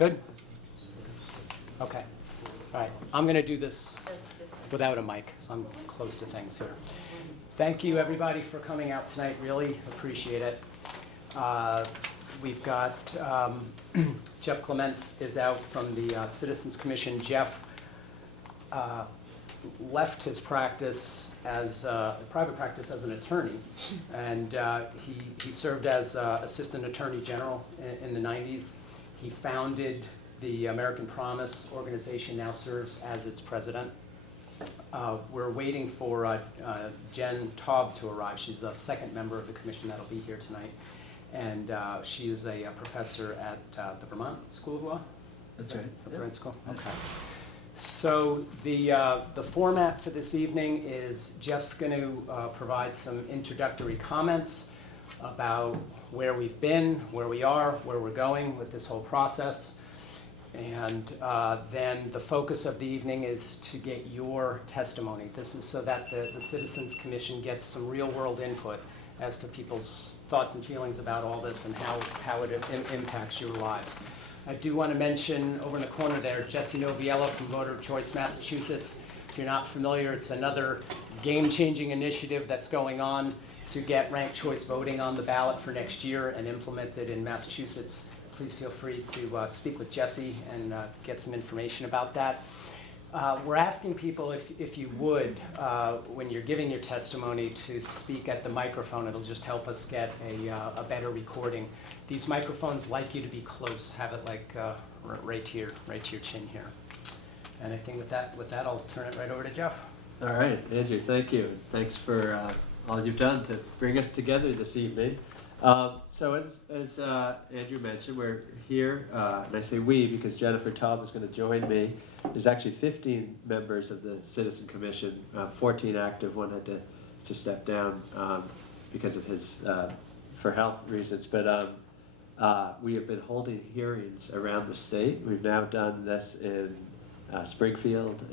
Good? Okay. All right. I'm going to do this without a mic, so I'm close to things here. Thank you, everybody, for coming out tonight. Really appreciate it. We've got Jeff Clements is out from the Citizens Commission. Jeff left his practice as private practice as an attorney, and he served as Assistant Attorney General in the 90s. He founded the American Promise organization, now serves as its president. We're waiting for Jen Taub to arrive. She's a second member of the commission that'll be here tonight. And she is a professor at the Vermont School of Law? That's right. Is that the right school? Okay. So the format for this evening is Jeff's going to provide some introductory comments about where we've been, where we are, where we're going with this whole process. And then the focus of the evening is to get your testimony. This is so that the Citizens Commission gets some real-world input as to people's thoughts and feelings about all this and how it impacts your lives. I do want to mention over in the corner there, Jesse Noviello from Voter Choice Massachusetts. If you're not familiar, it's another game-changing initiative that's going on to get ranked choice voting on the ballot for next year and implemented in Massachusetts. Please feel free to speak with Jesse and get some information about that. We're asking people, if you would, when you're giving your testimony, to speak at the microphone. It'll just help us get a better recording. These microphones like you to be close. Have it like right to your chin here. And I think with that, I'll turn it right over to Jeff. All right, Andrew, thank you. Thanks for all you've done to bring us together this evening. So as Andrew mentioned, we're here, and I say we because Jennifer Taub is going to join me. There's actually 15 members of the Citizen Commission, 14 active. One had to step down because of his, for health reasons. But we have been holding hearings around the state. We've now done this in Springfield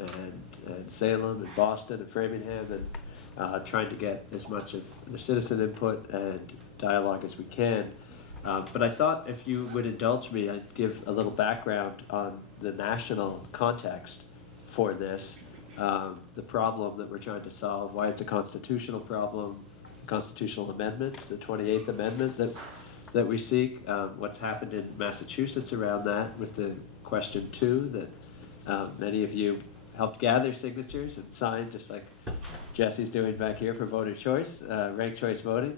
and Salem and Boston and Framingham, and trying to get as much of the citizen input and dialogue as we can. But I thought if you would indulge me, I'd give a little background on the national context for this, the problem that we're trying to solve, why it's a constitutional problem, constitutional amendment, the 28th Amendment that we seek, what's happened in Massachusetts around that with the question 2 that many of you helped gather signatures and sign, just like Jesse's doing back here for voter choice, ranked choice voting,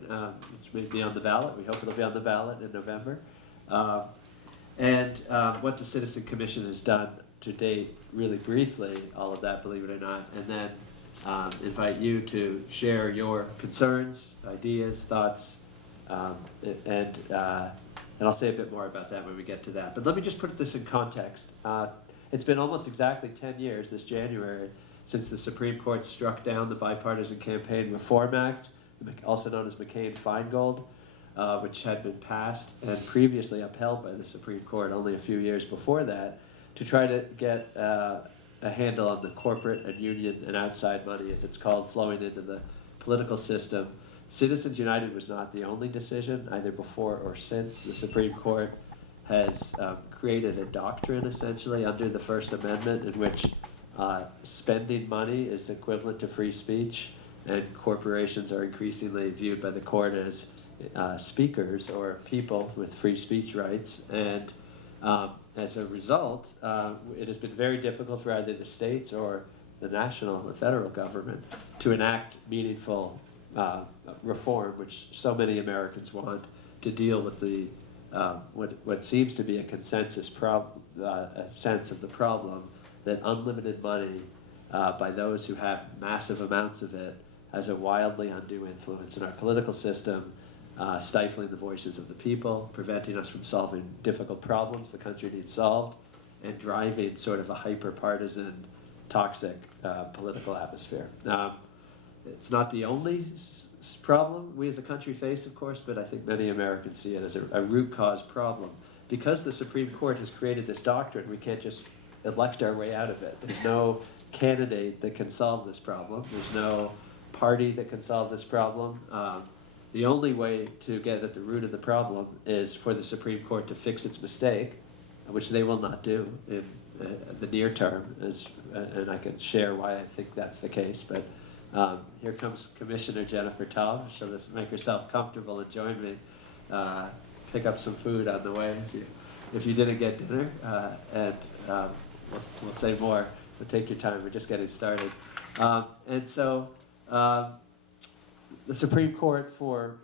which may be on the ballot. We hope it'll be on the ballot in November. And what the Citizen Commission has done to date, really briefly, all of that, believe it or not, and then invite you to share your concerns, ideas, thoughts, and I'll say a bit more about that when we get to that. But let me just put this in context. It's been almost exactly 10 years this January since the Supreme Court struck down the Bipartisan Campaign Reform Act, also known as McCain-Feingold, which had been passed and previously upheld by the Supreme Court only a few years before that, to try to get a handle on the corporate and union and outside money, as it's called, flowing into the political system. Citizens United was not the only decision, either before or since. The Supreme Court has created a doctrine, essentially, under the First Amendment in which spending money is equivalent to free speech, and corporations are increasingly viewed by the court as speakers or people with free speech rights. And as a result, it has been very difficult for either the states or the national or federal government to enact meaningful reform, which so many Americans want, to deal with the what seems to be a consensus a sense of the problem that unlimited money by those who have massive amounts of it has a wildly undue influence in our political system, stifling the voices of the people, preventing us from solving difficult problems the country needs solved, and driving sort of a hyper-partisan, toxic political atmosphere. It's not the only problem we as a country face, of course, but I think many Americans see it as a root cause problem. Because the Supreme Court has created this doctrine, we can't just elect our way out of it. There's no candidate that can solve this problem. There's no party that can solve this problem. The only way to get at the root of the problem is for the Supreme Court to fix its mistake which they will not do in the near term, and I can share why I think that's the case. But here comes Commissioner Jennifer Tubb. She'll just make herself comfortable and join me. Pick up some food on the way if you didn't get dinner, and we'll say more. But take your time. We're just getting started. And so the Supreme Court, for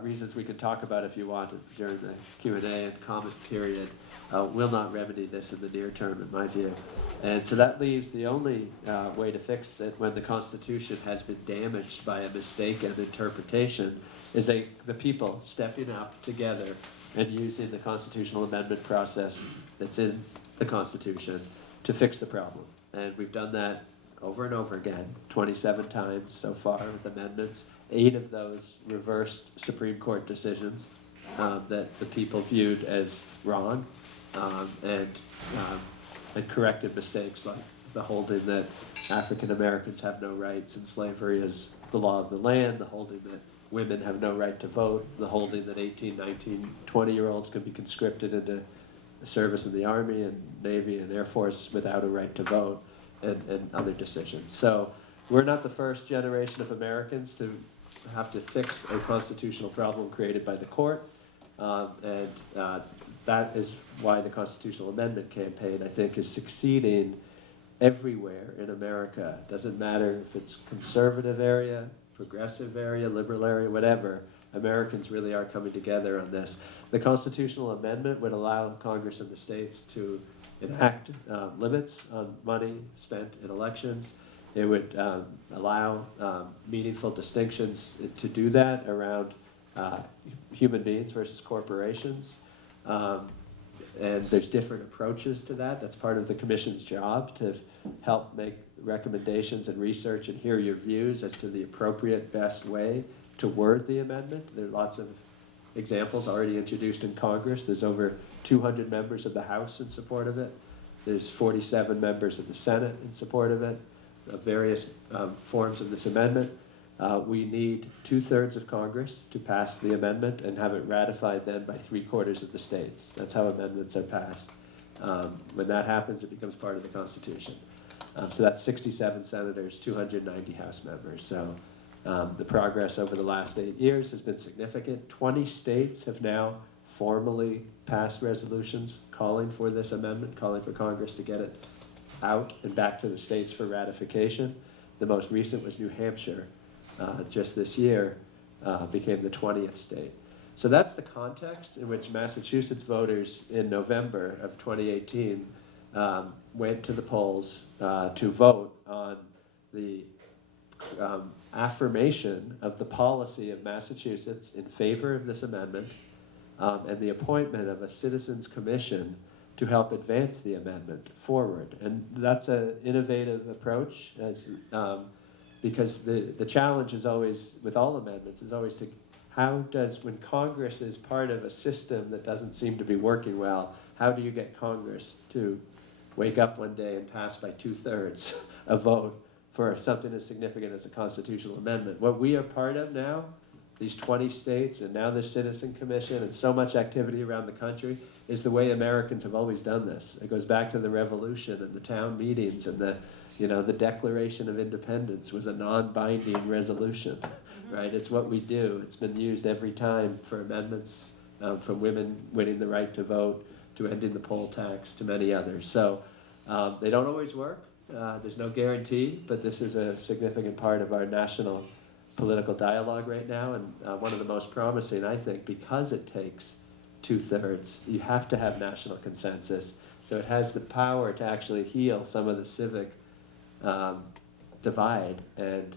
reasons we could talk about if you want during the Q&A and comment period, will not remedy this in the near term, in my view. And so that leaves the only way to fix it when the Constitution has been damaged by a mistaken interpretation is the people stepping up together and using the constitutional amendment process that's in the Constitution to fix the problem. And we've done that over and over again, 27 times so far with amendments. 8 of those reversed Supreme Court decisions that the people viewed as wrong, and corrected mistakes like the holding that African Americans have no rights and slavery is the law of the land, the holding that women have no right to vote, the holding that 18, 19, 20-year-olds can be conscripted into service in the Army and Navy and Air Force without a right to vote, and other decisions. So we're not the first generation of Americans to have to fix a constitutional problem created by the court, and that is why the constitutional amendment campaign, I think, is succeeding everywhere in America. It doesn't matter if it's conservative area, progressive area, liberal area, whatever. Americans really are coming together on this. The constitutional amendment would allow Congress and the states to enact limits on money spent in elections. It would allow meaningful distinctions to do that around human beings versus corporations. And there's different approaches to that. That's part of the commission's job, to help make recommendations and research and hear your views as to the appropriate best way to word the amendment. There are lots of examples already introduced in Congress. There's over 200 members of the House in support of it. There's 47 members of the Senate in support of it, of various forms of this amendment. We need 2/3 of Congress to pass the amendment and have it ratified then by 3/4 of the states. That's how amendments are passed. When that happens, it becomes part of the Constitution. So that's 67 senators, 290 House members. So the progress over the last 8 years has been significant. 20 states have now formally passed resolutions calling for this amendment, calling for Congress to get it out and back to the states for ratification. The most recent was New Hampshire, just this year, became the 20th state. So that's the context in which Massachusetts voters in November of 2018 went to the polls to vote on the affirmation of the policy of Massachusetts in favor of this amendment, and the appointment of a citizens commission to help advance the amendment forward. And that's an innovative approach, because the challenge is always, with all amendments, is always to, when Congress is part of a system that doesn't seem to be working well, how do you get Congress to wake up one day and pass by 2/3 a vote for something as significant as a constitutional amendment? What we are part of now, these 20 states, and now the Citizen Commission, and so much activity around the country, is the way Americans have always done this. It goes back to the Revolution and the town meetings, and the Declaration of Independence was a non-binding resolution, right? It's what we do. It's been used every time for amendments, from women winning the right to vote, to ending the poll tax, to many others. So they don't always work. There's no guarantee, but this is a significant part of our national political dialogue right now, and one of the most promising, I think, because it takes 2/3. You have to have national consensus, so it has the power to actually heal some of the civic divide and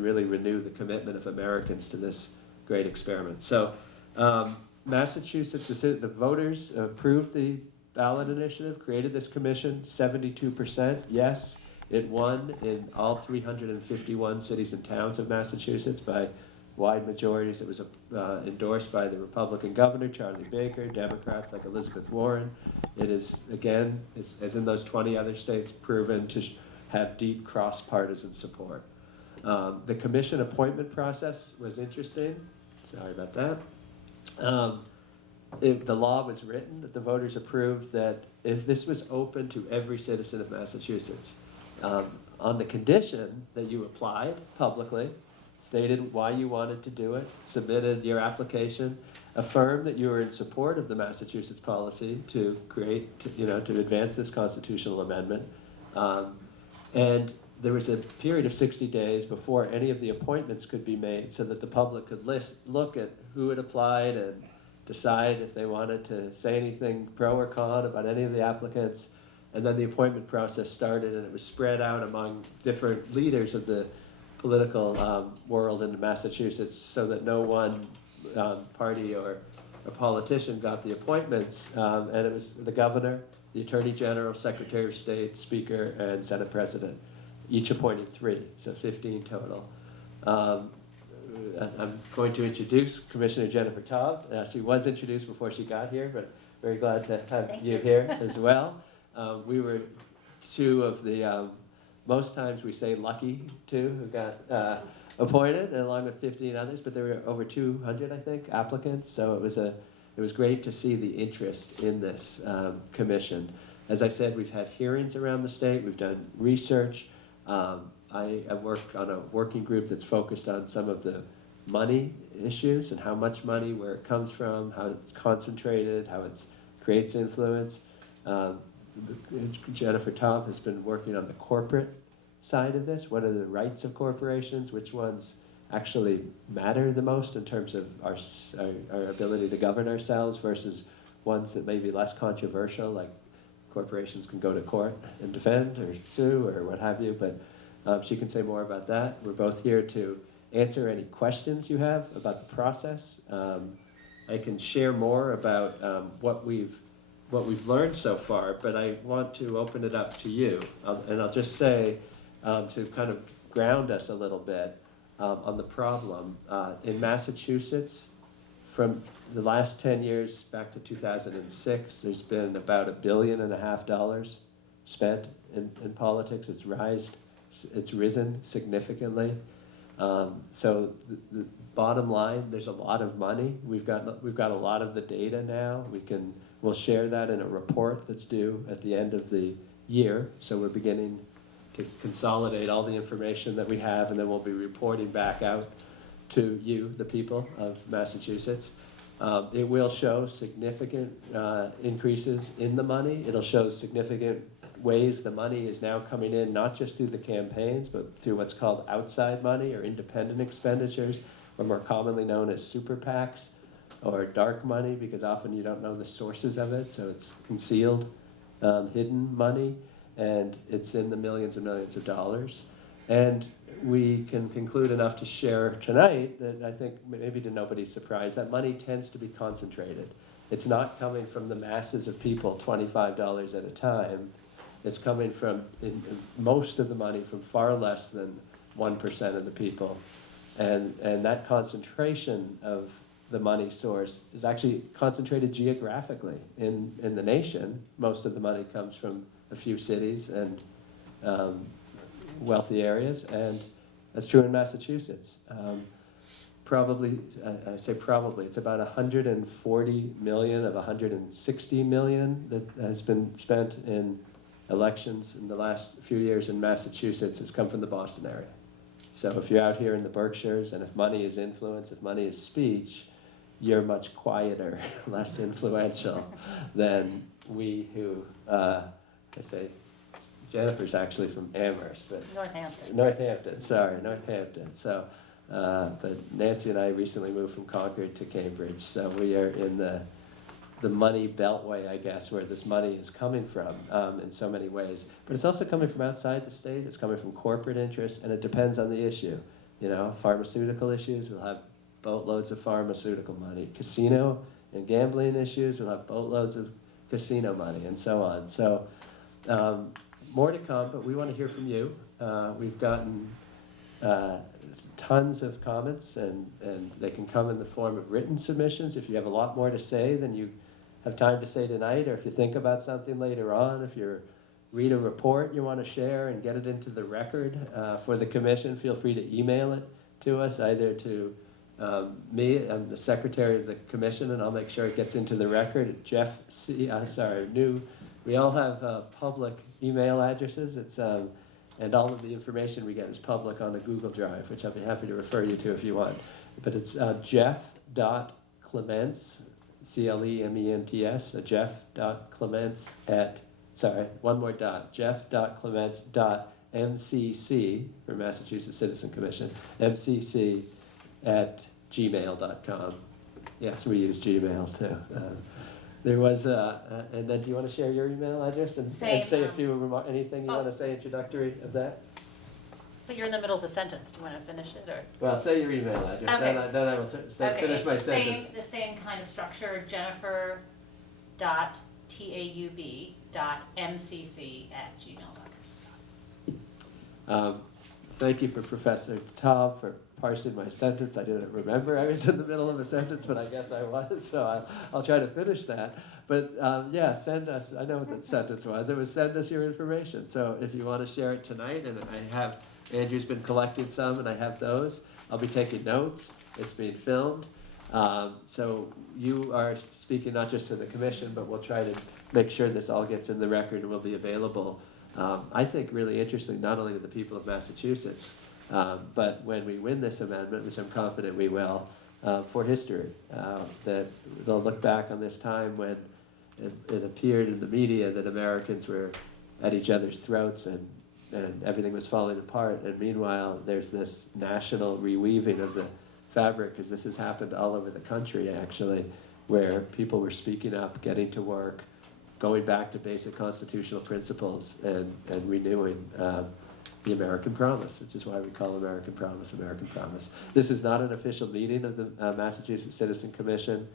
really renew the commitment of Americans to this great experiment. So Massachusetts, the voters approved the ballot initiative, created this commission, 72%, yes. It won in all 351 cities and towns of Massachusetts by wide majorities. It was endorsed by the Republican governor, Charlie Baker, Democrats like Elizabeth Warren. It is, again, as in those 20 other states, proven to have deep cross-partisan support. The commission appointment process was interesting. Sorry about that. if the law was written, that the voters approved that if this was open to every citizen of Massachusetts, on the condition that you applied publicly, stated why you wanted to do it, submitted your application, affirmed that you were in support of the Massachusetts policy to create, to advance this constitutional amendment. And there was a period of 60 days before any of the appointments could be made so that the public could look at who had applied and decide if they wanted to say anything pro or con about any of the applicants. And then the appointment process started, and it was spread out among different leaders of the political world in Massachusetts so that no one party or a politician got the appointments. And it was the governor, the attorney general, secretary of state, speaker, and senate president, each appointing 3, so 15 total. I'm going to introduce Commissioner Jennifer Taub. She was introduced before she got here, but very glad to have you here as well. We were 2 of the, most times we say lucky 2 who got appointed, along with 15 others, but there were over 200, I think, applicants. So it was great to see the interest in this commission. As I said, we've had hearings around the state. We've done research. I work on a working group that's focused on some of the money issues and how much money, where it comes from, how it's concentrated, how it creates influence. Jennifer Taub has been working on the corporate side of this. What are the rights of corporations? Which ones actually matter the most in terms of our ability to govern ourselves versus ones that may be less controversial, like corporations can go to court and defend or sue or what have you, but she can say more about that. We're both here to answer any questions you have about the process. I can share more about what we've learned so far, but I want to open it up to you. And I'll just say, to kind of ground us a little bit on the problem, in Massachusetts, from the last 10 years back to 2006, there's been about $1.5 billion spent in politics. It's risen significantly. So the bottom line, there's a lot of money. We've got a lot of the data now. We'll share that in a report that's due at the end of the year. So we're beginning to consolidate all the information that we have, and then we'll be reporting back out to you, the people of Massachusetts. It will show significant increases in the money. It'll show significant ways the money is now coming in, not just through the campaigns, but through what's called outside money or independent expenditures, or more commonly known as super PACs, or dark money, because often you don't know the sources of it, so it's concealed, hidden money, and it's in the millions and millions of dollars. And we can conclude enough to share tonight that I think maybe to nobody's surprise, that money tends to be concentrated. It's not coming from the masses of people, $25 at a time. It's coming from, in most of the money, from far less than 1% of the people. And that concentration of the money source is actually concentrated geographically in the nation. Most of the money comes from a few cities and wealthy areas, and that's true in Massachusetts. Probably, I say probably, it's about 140 million of 160 million that has been spent in elections in the last few years in Massachusetts has come from the Boston area. So if you're out here in the Berkshires, and if money is influence, if money is speech, you're much quieter, less influential than we who, I say, Jennifer's actually from Amherst, but Northampton, sorry, Northampton. So, but Nancy and I recently moved from Concord to Cambridge, so we are in the money beltway, I guess, where this money is coming from in so many ways. But it's also coming from outside the state. It's coming from corporate interests, and it depends on the issue. You know, pharmaceutical issues, we'll have boatloads of pharmaceutical money. Casino and gambling issues, we'll have boatloads of casino money, and so on. So more to come, but we want to hear from you. We've gotten tons of comments, and they can come in the form of written submissions. If you have a lot more to say than you have time to say tonight, or if you think about something later on, if you read a report you want to share and get it into the record for the commission, feel free to email it to us, either to Me, I'm the secretary of the commission, and I'll make sure it gets into the record. We all have public email addresses. It's and all of the information we get is public on a Google Drive, which I'll be happy to refer you to if you want. But it's jeff.clements, Clements, jeff.clements jeff.clements.mcc, for Massachusetts Citizen Commission, mcc@gmail.com. Yes, we use Gmail too. There was, and then do you want to share your email address and say a few anything you want to say introductory of that? But you're in the middle of the sentence. Do you want to finish it, or? Well, say your email address. Okay. Then I will finish my sentence. The same kind of structure. Jennifer.taub.mcc@gmail.com. Thank you for Professor Taub for parsing my sentence. I didn't remember I was in the middle of a sentence, but I guess I was, so I'll try to finish that. But yeah, send us, I know what the sentence was, it was send us your information. So if you want to share it tonight, and Andrew's been collecting some, and I have those, I'll be taking notes, it's being filmed. So you are speaking not just to the commission, but we'll try to make sure this all gets in the record and will be available. I think really interesting, not only to the people of Massachusetts, but when we win this amendment, which I'm confident we will, for history, that they'll look back on this time when it appeared in the media that Americans were at each other's throats and everything was falling apart, and meanwhile there's this national reweaving of the fabric, because this has happened all over the country actually, where people were speaking up, getting to work, going back to basic constitutional principles and renewing the American promise, which is why we call American Promise American Promise. This is not an official meeting of the Massachusetts Citizen Commission.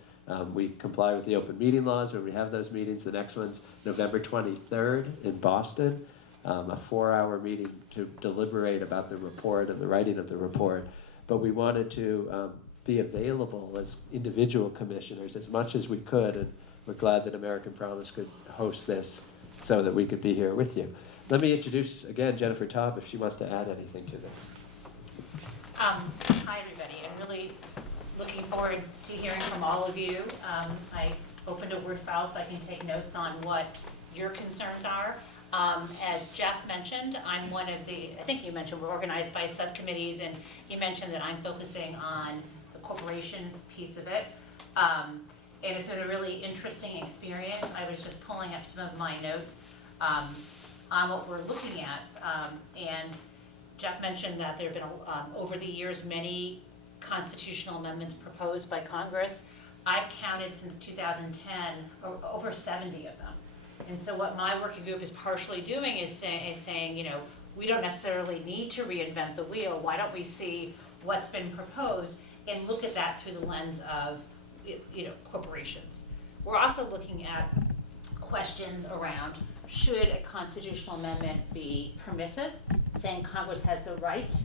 We comply with the open meeting laws when we have those meetings. The next one's November 23rd in Boston, a 4-hour meeting to deliberate about the report and the writing of the report. But we wanted to be available as individual commissioners as much as we could, and we're glad that American Promise could host this so that we could be here with you. Let me introduce again Jennifer Taub if she wants to add anything to this. Hi, everybody. I'm really looking forward to hearing from all of you. I opened a Word file so I can take notes on what your concerns are. As Jeff mentioned, I'm one of I think you mentioned we're organized by subcommittees, and you mentioned that I'm focusing on the corporations piece of it. And it's been a really interesting experience. I was just pulling up some of my notes on what we're looking at. And Jeff mentioned that there have been, over the years, many constitutional amendments proposed by Congress. I've counted since 2010 over 70 of them. And so what my working group is partially doing is saying, you know, we don't necessarily need to reinvent the wheel. Why don't we see what's been proposed and look at that through the lens of, you know, corporations. We're also looking at questions around, should a constitutional amendment be permissive, saying Congress has the right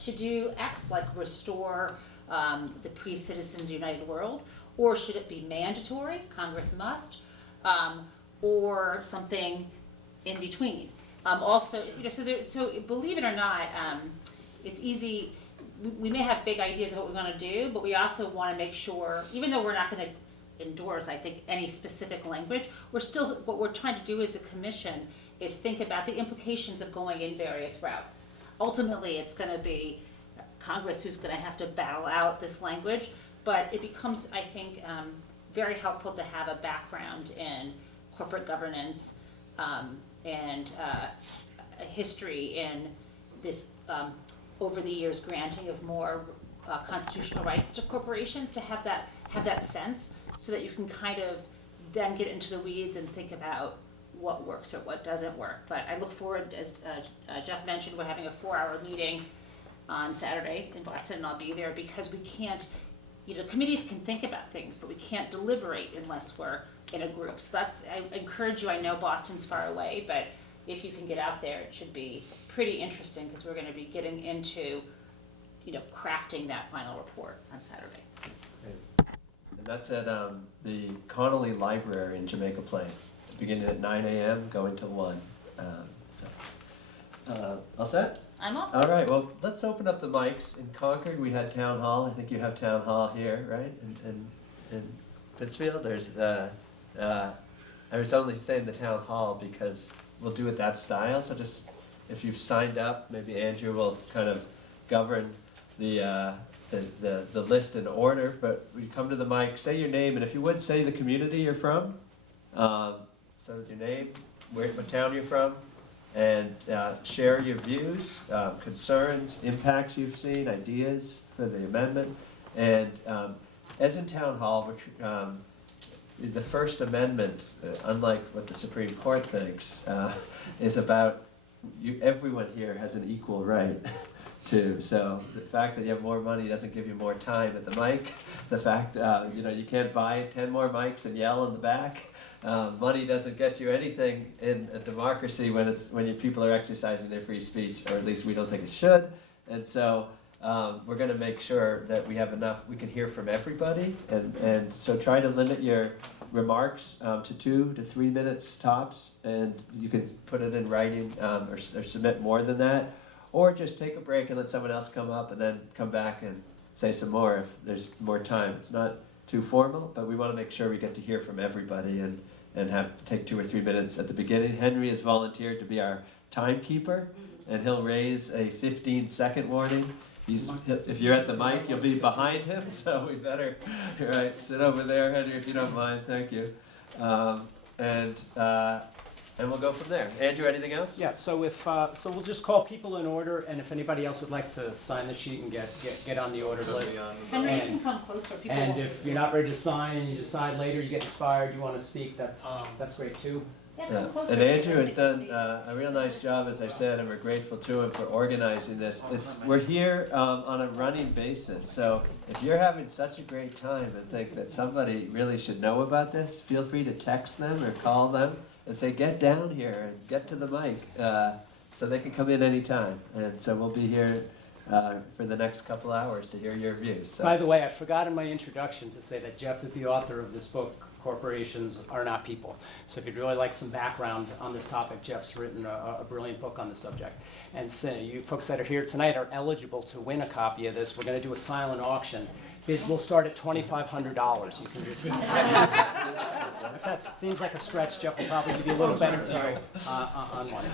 to do X, like restore the pre-Citizens United world, or should it be mandatory, Congress must, or something in between. Also, you know, so believe it or not, it's easy. We may have big ideas of what we're going to do, but we also want to make sure, even though we're not going to endorse, I think, any specific language, what we're trying to do as a commission is think about the implications of going in various routes. Ultimately, it's going to be Congress who's going to have to battle out this language, but it becomes, I think, very helpful to have a background in corporate governance and a history in this over the years granting of more constitutional rights to corporations, to have that sense, so that you can kind of then get into the weeds and think about what works or what doesn't work. But I look forward, as Jeff mentioned, we're having a 4-hour meeting on Saturday in Boston, and I'll be there because we can't, you know, committees can think about things, but we can't deliberate unless we're in a group. So I encourage you, I know Boston's far away, but if you can get out there, it should be pretty interesting because we're going to be getting into, you know, crafting that final report on Saturday. Great. And that's at the Connolly Library in Jamaica Plain, beginning at 9 a.m., going till 1. All set? I'm all All set. right, well, let's open up the mics. In Concord, we had town hall. I think you have town hall here, right? In Pittsfield, I was only saying the town hall because we'll do it that style. So just, if you've signed up, maybe Andrew will kind of govern the list in order. But we come to the mic, say your name, and if you would, say the community you're from. So your name, what town you're from, and share your views, concerns, impacts you've seen, ideas for the amendment. And as in town hall, which, the First Amendment, unlike what the Supreme Court thinks, is about everyone here has an equal right to. So the fact that you have more money doesn't give you more time at the mic. The fact you can't buy 10 more mics and yell in the back. Money doesn't get you anything in a democracy when people are exercising their free speech, or at least we don't think it should. And so we're going to make sure that we have enough, we can hear from everybody. And so try to limit your remarks to 2 to 3 minutes tops, and you can put it in writing or submit more than that. Or just take a break and let someone else come up and then come back and say some more if there's more time. It's not too formal, but we want to make sure we get to hear from everybody and take 2 or 3 minutes at the beginning. Henry has volunteered to be our timekeeper, and he'll raise a 15-second warning. If you're at the mic, you'll be behind him, so we better sit over there, Henry, if you don't mind. Thank you. And we'll go from there. Andrew, anything else? Yeah, so we'll just call people in order, and if anybody else would like to sign the sheet and get on the ordered list. Henry, you And- can come closer, people And won't- if you're not ready to sign and you decide later you get inspired, you want to speak, that's great too. Yeah, Yeah. come closer. And Andrew has People can done see. a real nice job, as I said, and we're grateful to him for organizing this. We're here on a running basis, so if you're having such a great time and think that somebody really should know about this, feel free to text them or call them and say, get down here and get to the mic, so they can come in anytime. And so we'll be here for the next couple hours to hear your views. So. By the way, I forgot in my introduction to say that Jeff is the author of this book, Corporations Are Not People. So if you'd really like some background on this topic, Jeff's written a brilliant book on the subject. And so you folks that are here tonight are eligible to win a copy of this. We're going to do a silent auction. Bids will start at $2,500. You can just. If that seems like a stretch, Jeff will probably give you a little better deal on one.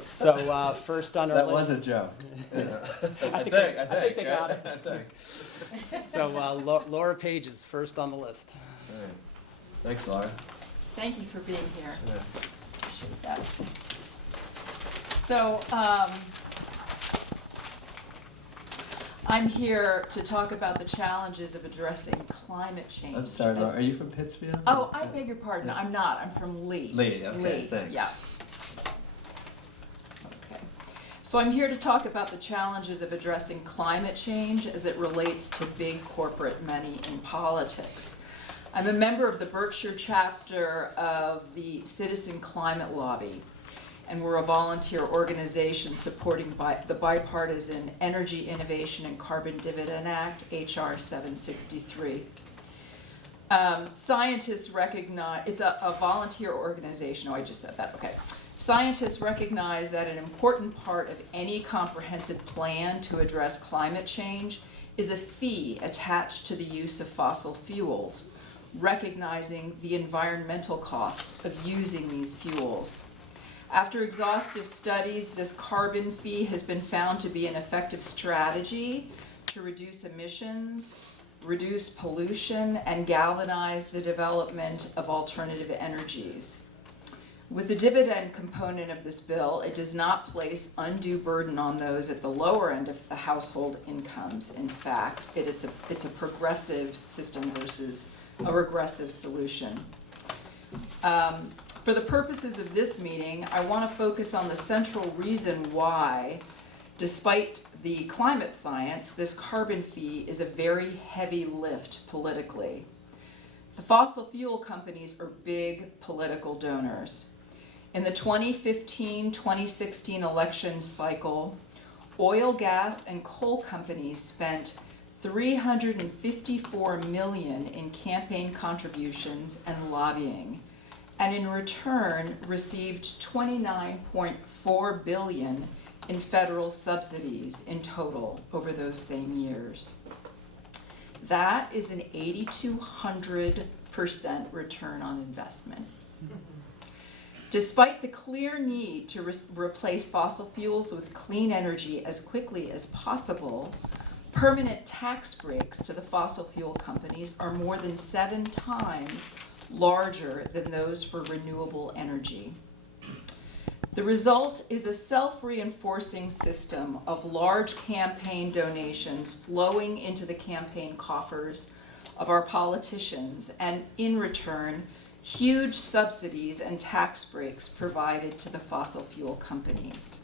So first on our That list. was a joke. I think they got it. I think. So Laura Page is first on the list. All right. Thanks, Laura. Thank you for being here. Yeah. Appreciate that. So, I'm here to talk about the challenges of addressing climate change. I'm sorry, Laura. Are you from Pittsfield? Oh, I beg your pardon. I'm not. I'm from Lee. Lee, okay, thanks. Yeah. Okay. So I'm here to talk about the challenges of addressing climate change as it relates to big corporate money in politics. I'm a member of the Berkshire chapter of the Citizen Climate Lobby, and we're a volunteer organization supporting the bipartisan Energy Innovation and Carbon Dividend Act, HR 763. Scientists recognize, it's a volunteer organization, I just said that, okay. Scientists recognize that an important part of any comprehensive plan to address climate change is a fee attached to the use of fossil fuels, recognizing the environmental costs of using these fuels. After exhaustive studies, this carbon fee has been found to be an effective strategy to reduce emissions, reduce pollution, and galvanize the development of alternative energies. With the dividend component of this bill, it does not place undue burden on those at the lower end of the household incomes. In fact, it's a progressive system versus a regressive solution. For the purposes of this meeting, I want to focus on the central reason why, despite the climate science, this carbon fee is a very heavy lift politically. The fossil fuel companies are big political donors. In the 2015-2016 election cycle, oil, gas, and coal companies spent $354 million in campaign contributions and lobbying, and in return received $29.4 billion in federal subsidies in total over those same years. That is an 8,200% return on investment. Despite the clear need to replace fossil fuels with clean energy as quickly as possible, permanent tax breaks to the fossil fuel companies are more than 7 times larger than those for renewable energy. The result is a self-reinforcing system of large campaign donations flowing into the campaign coffers of our politicians, and in return, huge subsidies and tax breaks provided to the fossil fuel companies.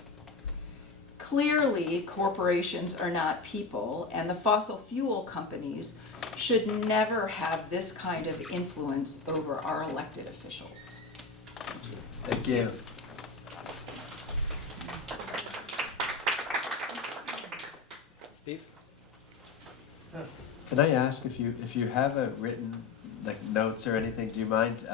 Clearly, corporations are not people, and the fossil fuel companies should never have this kind of influence over our elected officials. Thank you. Steve? Can I ask if you have a written, like, notes or anything, do you mind,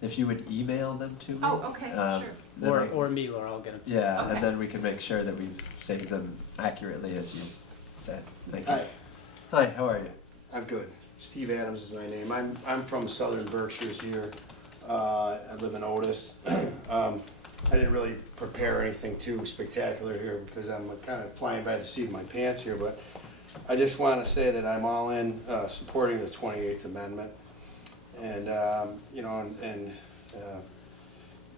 if you would email them to me? Oh, okay, sure. Then Or me, Laura, I'll get it to you. Yeah, Okay. and then we can make sure that we've saved them accurately as you said. Thank you. Hi, Hi, how are you? I'm good. Steve Adams is my name. I'm from Southern Berkshires here. I live in Otis. I didn't really prepare anything too spectacular here because I'm kind of flying by the seat of my pants here, but I just want to say that I'm all in supporting the 28th Amendment. And, you know, and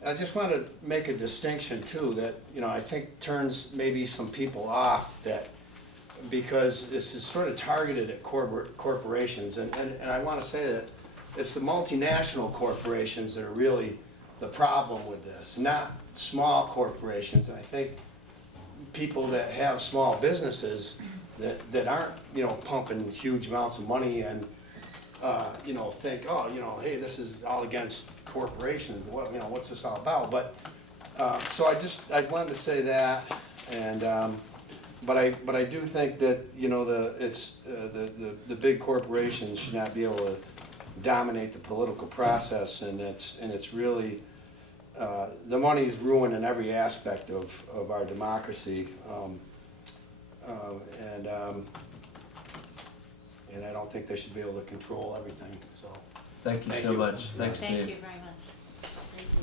I just want to make a distinction too that, you know, I think turns maybe some people off, that because this is sort of targeted at corporations. And I want to say that it's the multinational corporations that are really the problem with this, not small corporations. And I think people that have small businesses that aren't, you know, pumping huge amounts of money and, you know, think, oh, you know, hey, this is all against corporations. What, you know, what's this all about? But so I wanted to say that, and but I do think that, you know, the big corporations should not be able to dominate the political process, and it's really the money is ruining every aspect of our democracy, and I don't think they should be able to control everything. So Thank you Thank so you. much. Thanks, Steve. Thank you very much. Thank you.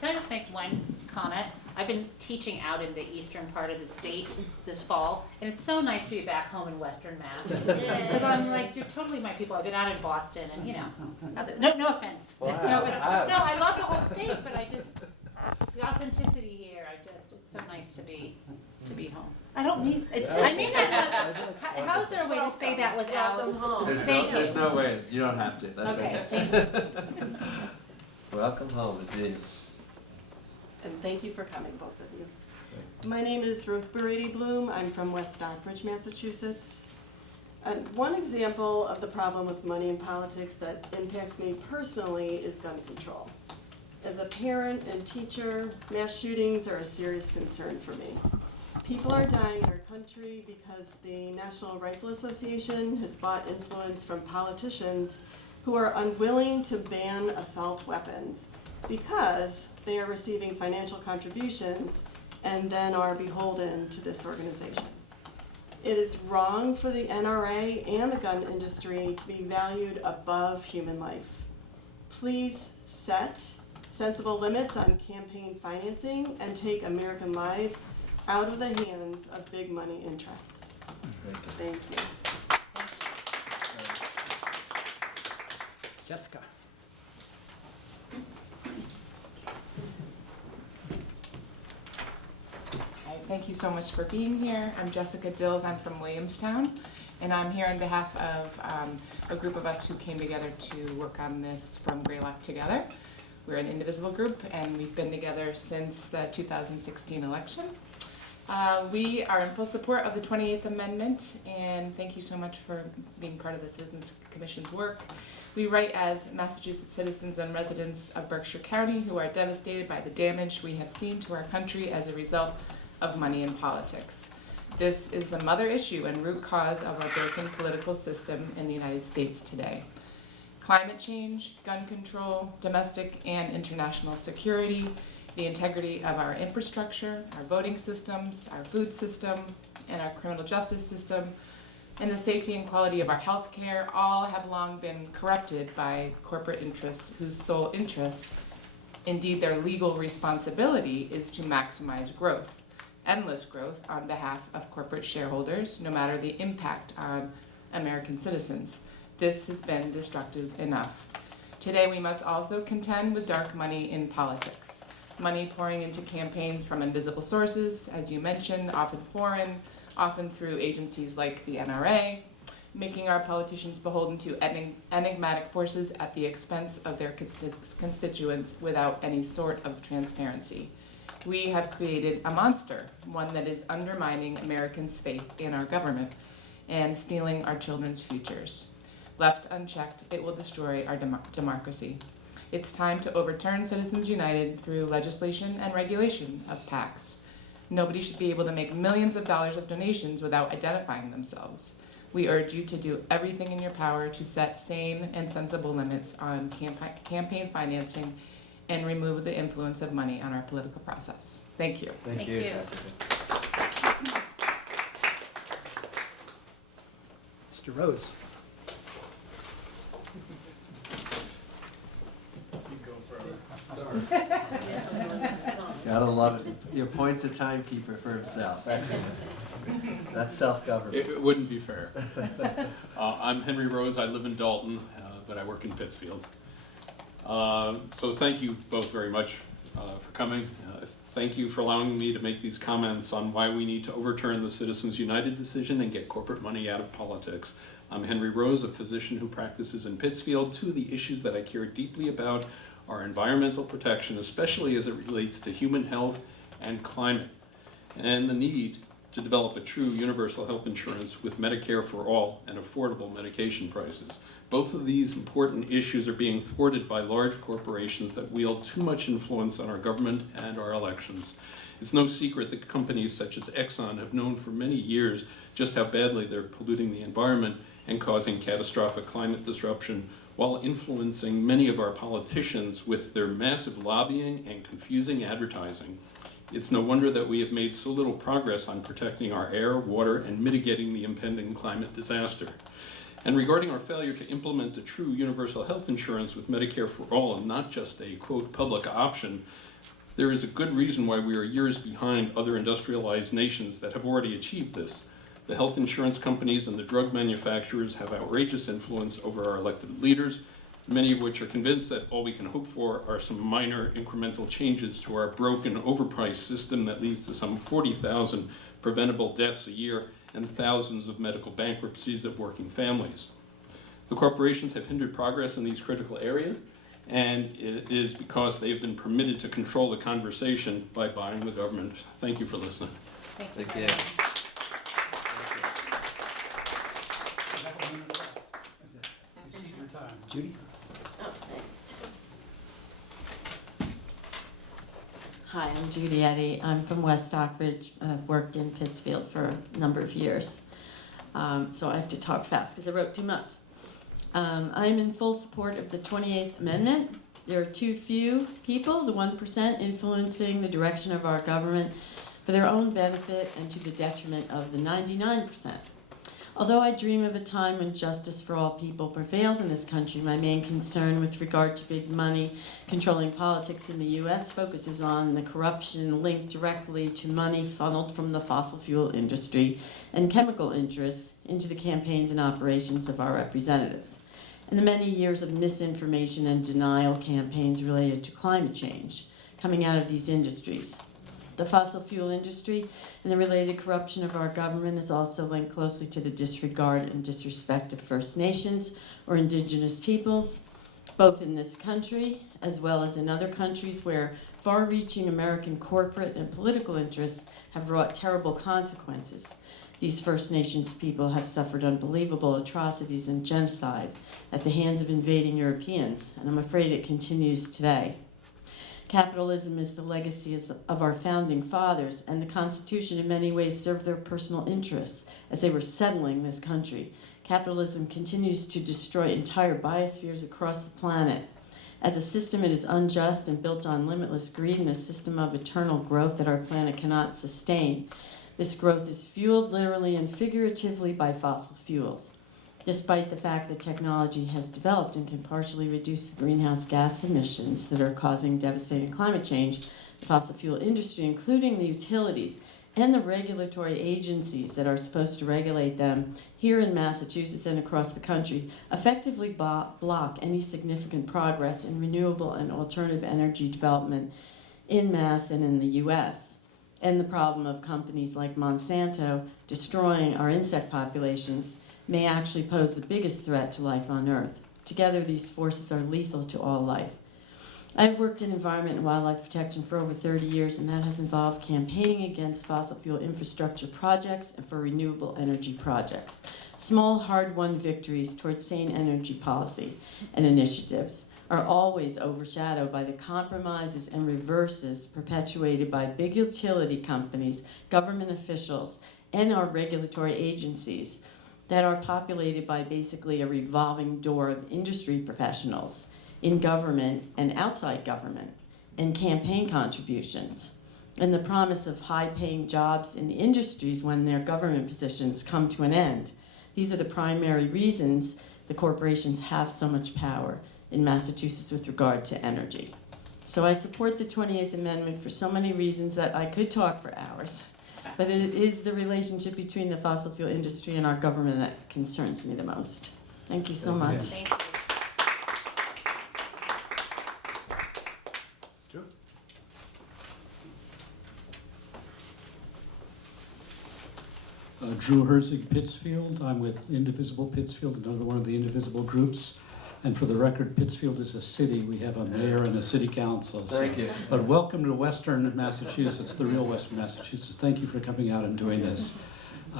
Can I just make one comment? I've been teaching out in the eastern part of the state this fall, and it's so nice to be back home in Western Mass. Because I'm like, you're totally my people. I've been out in Boston, and you know, no offense. Wow. No offense. Wow. No, I love the whole state, but I just, the authenticity here, it's so nice to be home. I don't mean, I mean that, how is there a way to say that without? Welcome home. There's no way. You don't have to. That's Okay, okay. thank you. Welcome home, indeed. And thank you for coming, both of you. My name is Ruth Barady Bloom. I'm from West Stockbridge, Massachusetts. And one example of the problem with money in politics that impacts me personally is gun control. As a parent and teacher, mass shootings are a serious concern for me. People are dying in our country because the National Rifle Association has bought influence from politicians who are unwilling to ban assault weapons because they are receiving financial contributions and then are beholden to this organization. It is wrong for the NRA and the gun industry to be valued above human life. Please set sensible limits on campaign financing and take American lives out of the hands of big money interests. Thank you. Jessica? Hi, thank you so much for being here. I'm Jessica Dills. I'm from Williamstown, and I'm here on behalf of a group of us who came together to work on this from Greylock Together. We're an indivisible group, and we've been together since the 2016 election. We are in full support of the 28th Amendment, and thank you so much for being part of the Citizens Commission's work. We write as Massachusetts citizens and residents of Berkshire County who are devastated by the damage we have seen to our country as a result of money in politics. This is the mother issue and root cause of our broken political system in the United States today. climate change, gun control, domestic and international security, the integrity of our infrastructure, our voting systems, our food system, and our criminal justice system, and the safety and quality of our health care all have long been corrupted by corporate interests whose sole interest, indeed their legal responsibility, is to maximize growth, endless growth on behalf of corporate shareholders, no matter the impact on American citizens. This has been destructive enough. Today we must also contend with dark money in politics. Money pouring into campaigns from invisible sources, as you mentioned, often foreign, often through agencies like the NRA, making our politicians beholden to enigmatic forces at the expense of their constituents without any sort of transparency. We have created a monster, one that is undermining Americans' faith in our government and stealing our children's futures. Left unchecked, it will destroy our democracy. It's time to overturn Citizens United through legislation and regulation of PACs. Nobody should be able to make millions of dollars of donations without identifying themselves. We urge you to do everything in your power to set sane and sensible limits on campaign financing and remove the influence of money on our political process. Thank you. Thank you. Mr. Rose. Gotta love it. He appoints a timekeeper for himself. Excellent. That's self-government. It wouldn't be fair. I'm Henry Rose. I live in Dalton, but I work in Pittsfield. So thank you both very much for coming. Thank you for allowing me to make these comments on why we need to overturn the Citizens United decision and get corporate money out of politics. I'm Henry Rose, a physician who practices in Pittsfield. Two of the issues that I care deeply about are environmental protection, especially as it relates to human health and climate, and the need to develop a true universal health insurance with Medicare for all and affordable medication prices. Both of these important issues are being thwarted by large corporations that wield too much influence on our government and our elections. It's no secret that companies such as Exxon have known for many years just how badly they're polluting the environment and causing catastrophic climate disruption, while influencing many of our politicians with their massive lobbying and confusing advertising. It's no wonder that we have made so little progress on protecting our air, water, and mitigating the impending climate disaster. And regarding our failure to implement a true universal health insurance with Medicare for all and not just a, quote, public option, there is a good reason why we are years behind other industrialized nations that have already achieved this. The health insurance companies and the drug manufacturers have outrageous influence over our elected leaders, many of which are convinced that all we can hope for are some minor incremental changes to our broken, overpriced system that leads to some 40,000 preventable deaths a year and thousands of medical bankruptcies of working families. The corporations have hindered progress in these critical areas, and it is because they have been permitted to control the conversation by buying the government. Thank you for listening. Thank you. Judy? Oh, thanks. Hi, I'm Judy Eddy. I'm from West Stockbridge. I've worked in Pittsfield for a number of years. So I have to talk fast because I wrote too much. I'm in full support of the 28th Amendment. There are too few people, the 1%, influencing the direction of our government for their own benefit and to the detriment of the 99%. Although I dream of a time when justice for all people prevails in this country, my main concern with regard to big money controlling politics in the U.S. focuses on the corruption linked directly to money funneled from the fossil fuel industry and chemical interests into the campaigns and operations of our representatives, and the many years of misinformation and denial campaigns related to climate change coming out of these industries. The fossil fuel industry and the related corruption of our government is also linked closely to the disregard and disrespect of First Nations or Indigenous peoples, both in this country as well as in other countries where far-reaching American corporate and political interests have wrought terrible consequences. These First Nations people have suffered unbelievable atrocities and genocide at the hands of invading Europeans, and I'm afraid it continues today. Capitalism is the legacy of our founding fathers, and the Constitution in many ways served their personal interests as they were settling this country. Capitalism continues to destroy entire biospheres across the planet. As a system, it is unjust and built on limitless greed and a system of eternal growth that our planet cannot sustain. This growth is fueled literally and figuratively by fossil fuels. Despite the fact that technology has developed and can partially reduce the greenhouse gas emissions that are causing devastating climate change, the fossil fuel industry, including the utilities and the regulatory agencies that are supposed to regulate them here in Massachusetts and across the country, effectively block any significant progress in renewable and alternative energy development in Mass and in the US. And the problem of companies like Monsanto destroying our insect populations may actually pose the biggest threat to life on Earth. Together, these forces are lethal to all life. I've worked in environment and wildlife protection for over 30 years, and that has involved campaigning against fossil fuel infrastructure projects and for renewable energy projects. Small, hard-won victories towards sane energy policy and initiatives are always overshadowed by the compromises and reverses perpetuated by big utility companies, government officials, and our regulatory agencies that are populated by basically a revolving door of industry professionals in government and outside government, and campaign contributions, and the promise of high-paying jobs in the industries when their government positions come to an end. These are the primary reasons the corporations have so much power in Massachusetts with regard to energy. So I support the 28th Amendment for so many reasons that I could talk for hours, but it is the relationship between the fossil fuel industry and our government that concerns me the most. Thank you so much. Thank you. Drew Herzig, Pittsfield. I'm with Indivisible Pittsfield, another one of the indivisible groups. And for the record, Pittsfield is a city. We have a mayor and a city council. Thank you. But welcome to Western Massachusetts, the real Western Massachusetts. Thank you for coming out and doing this.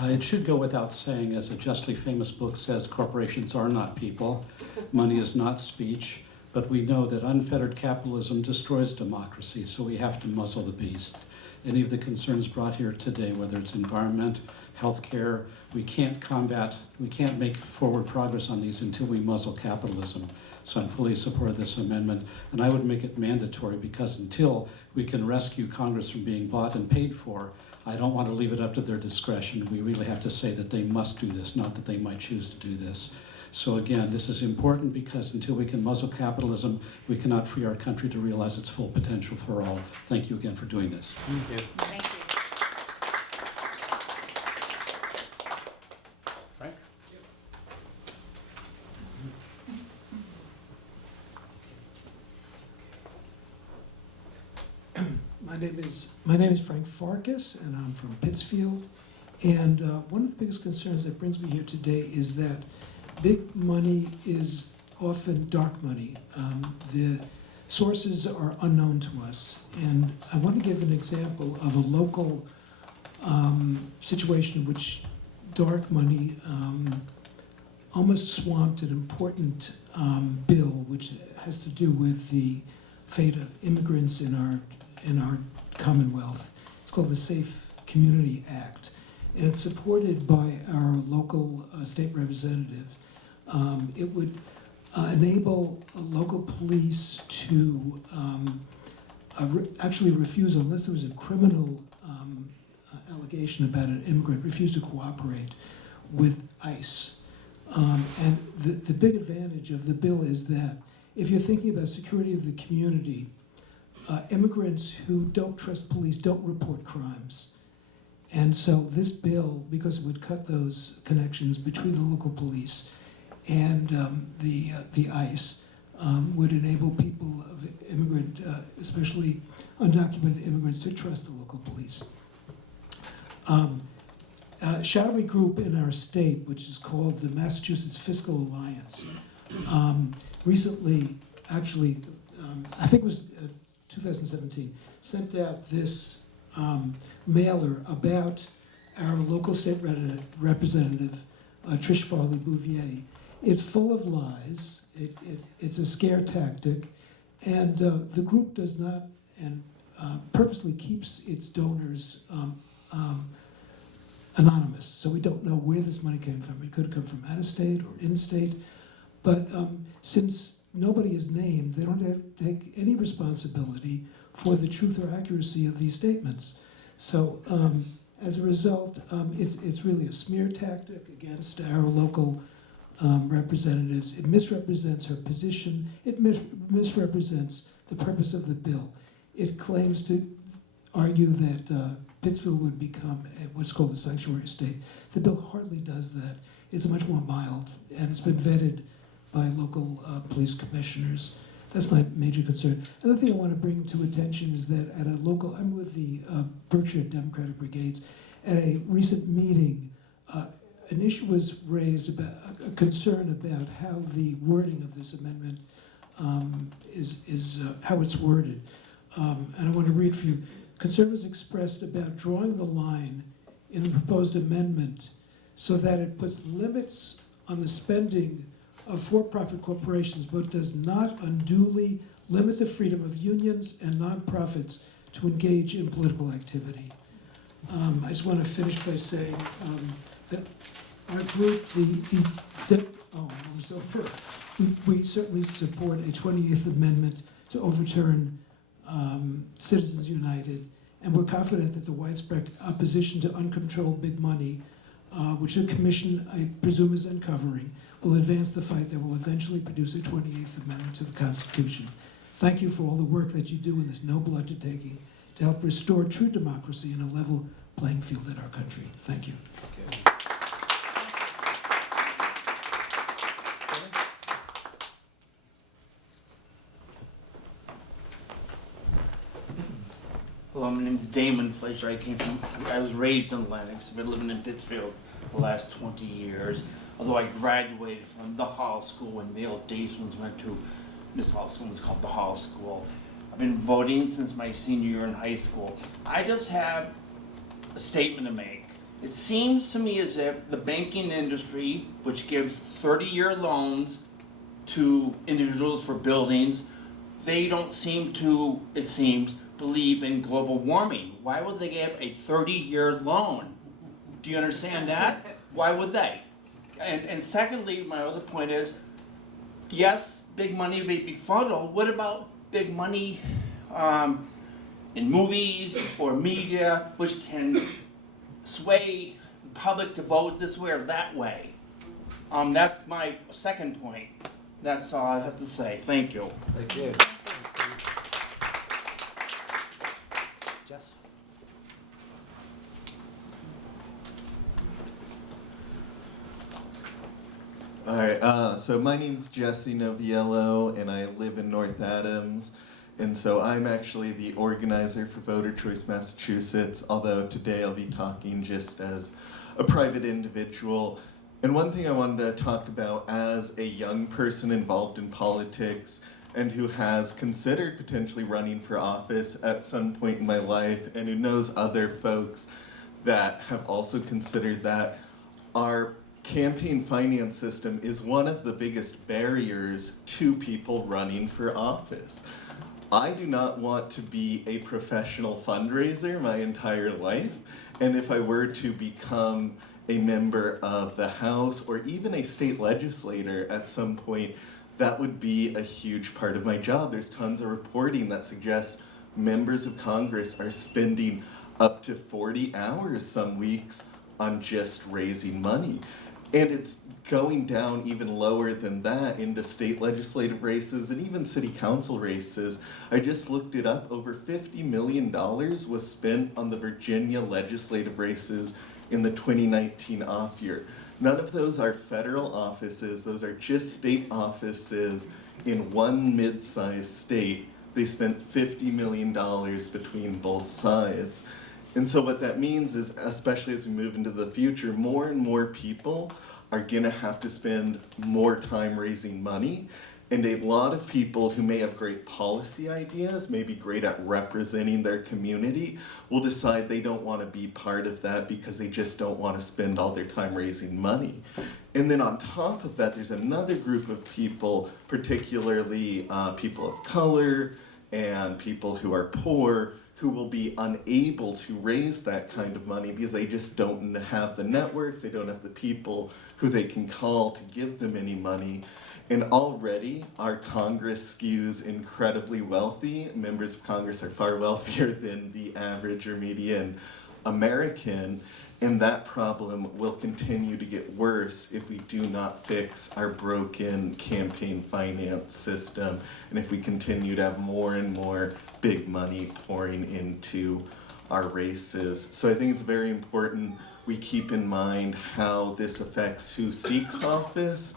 It should go without saying, as a justly famous book says, corporations are not people. Money is not speech. But we know that unfettered capitalism destroys democracy, so we have to muzzle the beast. Any of the concerns brought here today, whether it's environment, healthcare, we can't make forward progress on these until we muzzle capitalism. So I'm fully in support of this amendment, and I would make it mandatory, because until we can rescue Congress from being bought and paid for, I don't want to leave it up to their discretion. We really have to say that they must do this, not that they might choose to do this. So again, this is important because until we can muzzle capitalism, we cannot free our country to realize its full potential for all. Thank you again for doing this. Thank you. Thank you. Frank? My name is Frank Farkas, and I'm from Pittsfield. And one of the biggest concerns that brings me here today is that big money is often dark money. The sources are unknown to us. And I want to give an example of a local situation in which dark money almost swamped an important bill which has to do with the fate of immigrants in our Commonwealth. It's called the Safe Community Act. And it's supported by our local state representative. It would enable local police to actually refuse, unless there was a criminal allegation about an immigrant, refuse to cooperate with ICE. And the big advantage of the bill is that if you're thinking about security of the community, immigrants who don't trust police don't report crimes. And so this bill, because it would cut those connections between the local police and the ICE, would enable people of immigrant, especially undocumented immigrants, to trust the local police. A shadowy group in our state, which is called the Massachusetts Fiscal Alliance, recently, actually, I think it was 2017, sent out this mailer about our local state representative, Trish Farley-Bouvier. It's full of lies. It's a scare tactic, and the group does not and purposely keeps its donors anonymous, so we don't know where this money came from. It could have come from out of state or in state, but since nobody is named, they don't have to take any responsibility for the truth or accuracy of these statements. So as a result, it's really a smear tactic against our local representatives. It misrepresents her position. It misrepresents the purpose of the bill. It claims to argue that Pittsfield would become what's called a sanctuary state. The bill hardly does that. It's much more mild, and it's been vetted by local police commissioners. That's my major concern. Another thing I want to bring to attention is that at a local, I'm with the Berkshire Democratic Brigades, at a recent meeting, an issue was raised about a concern about how the wording of this amendment is how it's worded. And I want to read for you. Concerns expressed about drawing the line in the proposed amendment so that it puts limits on the spending of for-profit corporations, but does not unduly limit the freedom of unions and nonprofits to engage in political activity. I just want to finish by saying that our group, we certainly support a 28th Amendment to overturn Citizens United, and we're confident that the widespread opposition to uncontrolled big money, which the Commission, I presume, is uncovering, will advance the fight that will eventually produce a 28th Amendment to the Constitution. Thank you for all the work that you do in this noble undertaking to help restore true democracy and a level playing field in our country. Thank you. Hello, my name is Damon Fleischer. I was raised in Lenox. I've been living in Pittsfield the last 20 years. Although I graduated from the Hall School when the old Daysons went to this Hall School, was called the Hall School. I've been voting since my senior year in high school. I just have a statement to make. It seems to me as if the banking industry, which gives 30-year loans to individuals for buildings, they don't seem to, it seems, believe in global warming. Why would they give a 30-year loan? Do you understand that? Why would they? And secondly, my other point is, yes, big money may be befuddled. What about big money in movies or media, which can sway the public to vote this way or that way? That's my second point. That's all I have to say. Thank you. Thank you. Thanks, Steve. Jess? All right, so my name's Jesse Noviello, and I live in North Adams, and so I'm actually the organizer for Voter Choice Massachusetts, although today I'll be talking just as a private individual. And one thing I wanted to talk about as a young person involved in politics and who has considered potentially running for office at some point in my life, and who knows other folks that have also considered that, our campaign finance system is one of the biggest barriers to people running for office. I do not want to be a professional fundraiser my entire life, and if I were to become a member of the House or even a state legislator at some point, that would be a huge part of my job. There's tons of reporting that suggests members of Congress are spending up to 40 hours some weeks on just raising money. And it's going down even lower than that into state legislative races and even city council races. I just looked it up. Over $50 million was spent on the Virginia legislative races in the 2019 off year. None of those are federal offices. Those are just state offices in one mid-sized state. They spent $50 million between both sides. And so what that means is, especially as we move into the future, more and more people are gonna have to spend more time raising money. And a lot of people who may have great policy ideas, may be great at representing their community, will decide they don't want to be part of that because they just don't want to spend all their time raising money. And then on top of that, there's another group of people, particularly people of color and people who are poor, who will be unable to raise that kind of money because they just don't have the networks, they don't have the people who they can call to give them any money. And already our Congress skews incredibly wealthy. Members of Congress are far wealthier than the average or median American, and that problem will continue to get worse if we do not fix our broken campaign finance system, and if we continue to have more and more big money pouring into our races. So I think it's very important we keep in mind how this affects who seeks office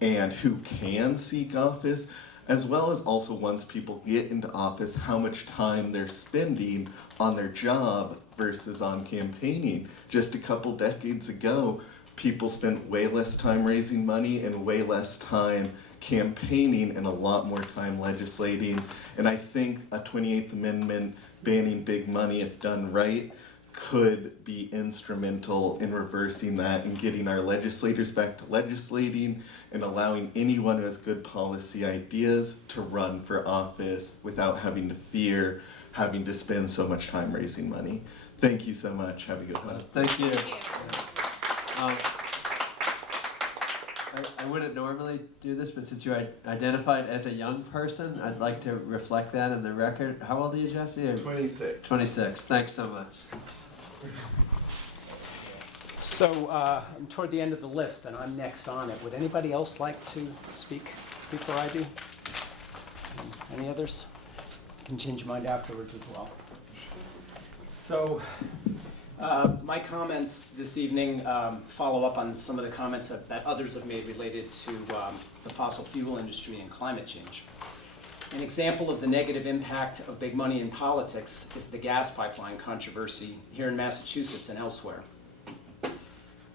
and who can seek office, as well as also once people get into office, how much time they're spending on their job versus on campaigning. Just a couple decades ago, people spent way less time raising money and way less time campaigning and a lot more time legislating. And I think a 28th Amendment banning big money, if done right, could be instrumental in reversing that and getting our legislators back to legislating and allowing anyone who has good policy ideas to run for office without having to fear having to spend so much time raising money. Thank you so much. Have a good one. Thank you. I wouldn't normally do this, but since you identified as a young person, I'd like to reflect that in the record. How old are you, Jesse? 26. 26. Thanks so much. So I'm toward the end of the list, and I'm next on it. Would anybody else like to speak before I do? Any others? I can change your mind afterwards as well. So my comments this evening follow up on some of the comments that others have made related to the fossil fuel industry and climate change. An example of the negative impact of big money in politics is the gas pipeline controversy here in Massachusetts and elsewhere.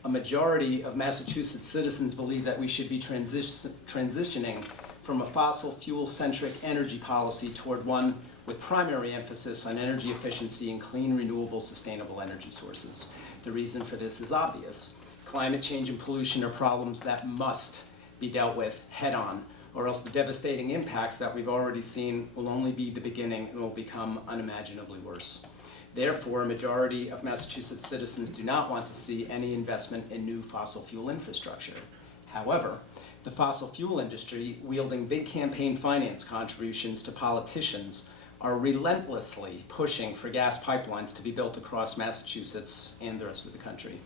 A majority of Massachusetts citizens believe that we should be transitioning from a fossil fuel-centric energy policy toward one with primary emphasis on energy efficiency and clean, renewable, sustainable energy sources. The reason for this is obvious. Climate change and pollution are problems that must be dealt with head-on, or else the devastating impacts that we've already seen will only be the beginning and will become unimaginably worse. Therefore, a majority of Massachusetts citizens do not want to see any investment in new fossil fuel infrastructure. However, the fossil fuel industry, wielding big campaign finance contributions to politicians, are relentlessly pushing for gas pipelines to be built across Massachusetts and the rest of the country.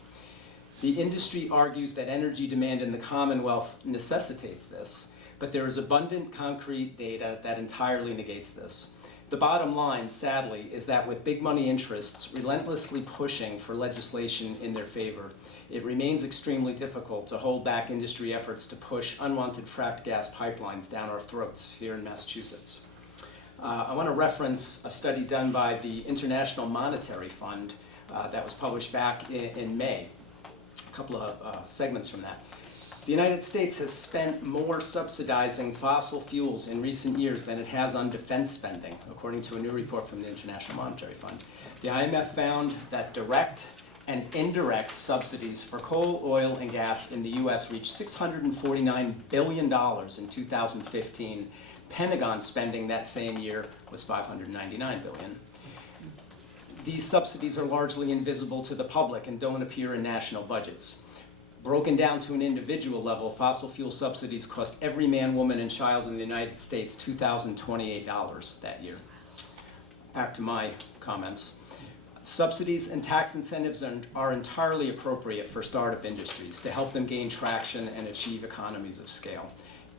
The industry argues that energy demand in the Commonwealth necessitates this, but there is abundant concrete data that entirely negates this. The bottom line, sadly, is that with big money interests relentlessly pushing for legislation in their favor, it remains extremely difficult to hold back industry efforts to push unwanted fracked gas pipelines down our throats here in Massachusetts. I want to reference a study done by the International Monetary Fund that was published back in May, a couple of segments from that. The United States has spent more subsidizing fossil fuels in recent years than it has on defense spending, according to a new report from the International Monetary Fund. The IMF found that direct and indirect subsidies for coal, oil, and gas in the U.S. reached $649 billion in 2015. Pentagon spending that same year was $599 billion. These subsidies are largely invisible to the public and don't appear in national budgets. Broken down to an individual level, fossil fuel subsidies cost every man, woman, and child in the United States $2,028 that year. Back to my comments. Subsidies and tax incentives are entirely appropriate for startup industries to help them gain traction and achieve economies of scale.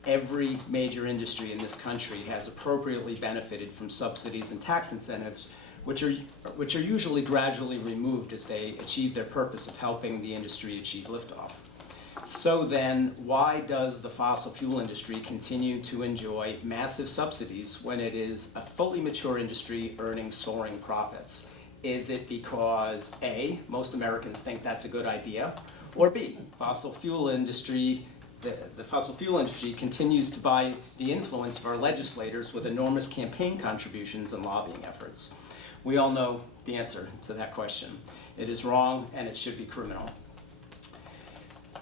Every major industry in this country has appropriately benefited from subsidies and tax incentives, which are usually gradually removed as they achieve their purpose of helping the industry achieve liftoff. So then, why does the fossil fuel industry continue to enjoy massive subsidies when it is a fully mature industry earning soaring profits? Is it because A, most Americans think that's a good idea, or B, the fossil fuel industry continues to buy the influence of our legislators with enormous campaign contributions and lobbying efforts? We all know the answer to that question. It is wrong and it should be criminal.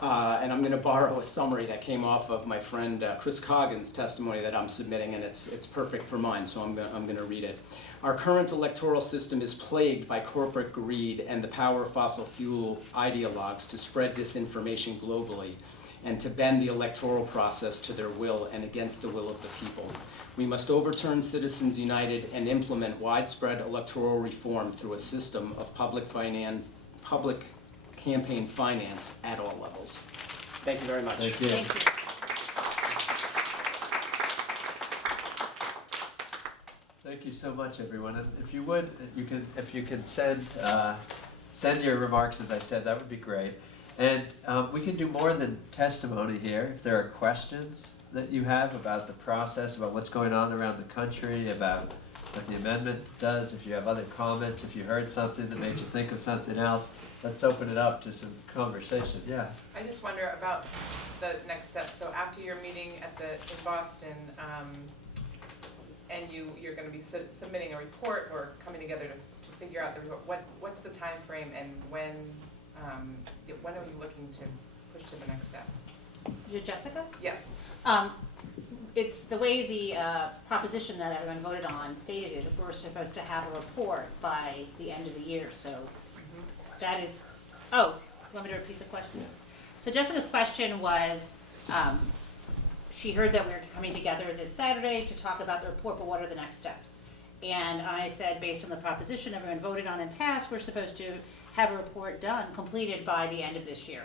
And I'm going to borrow a summary that came off of my friend Chris Coggin's testimony that I'm submitting, and it's perfect for mine, so I'm going to read it. Our current electoral system is plagued by corporate greed and the power of fossil fuel ideologues to spread disinformation globally and to bend the electoral process to their will and against the will of the people. We must overturn Citizens United and implement widespread electoral reform through a system of public campaign finance at all levels. Thank you very much. Thank you. Thank you. Thank you so much, everyone. And if you would, if you can send your remarks, as I said, that would be great. And we can do more than testimony here. If there are questions that you have about the process, about what's going on around the country, about what the amendment does, if you have other comments, if you heard something that made you think of something else, let's open it up to some conversation. Yeah. I just wonder about the next steps. So after your meeting in Boston, and you're going to be submitting a report or coming together to figure out the report, what's the time frame, and when are you looking to push to the next step? You're Jessica? Yes. It's the way the proposition that everyone voted on stated is that we're supposed to have a report by the end of the year, so that is, oh, you want me to repeat the question? So Jessica's question was, she heard that we were coming together this Saturday to talk about the report, but what are the next steps? And I said, based on the proposition everyone voted on and passed, we're supposed to have a report done, completed by the end of this year.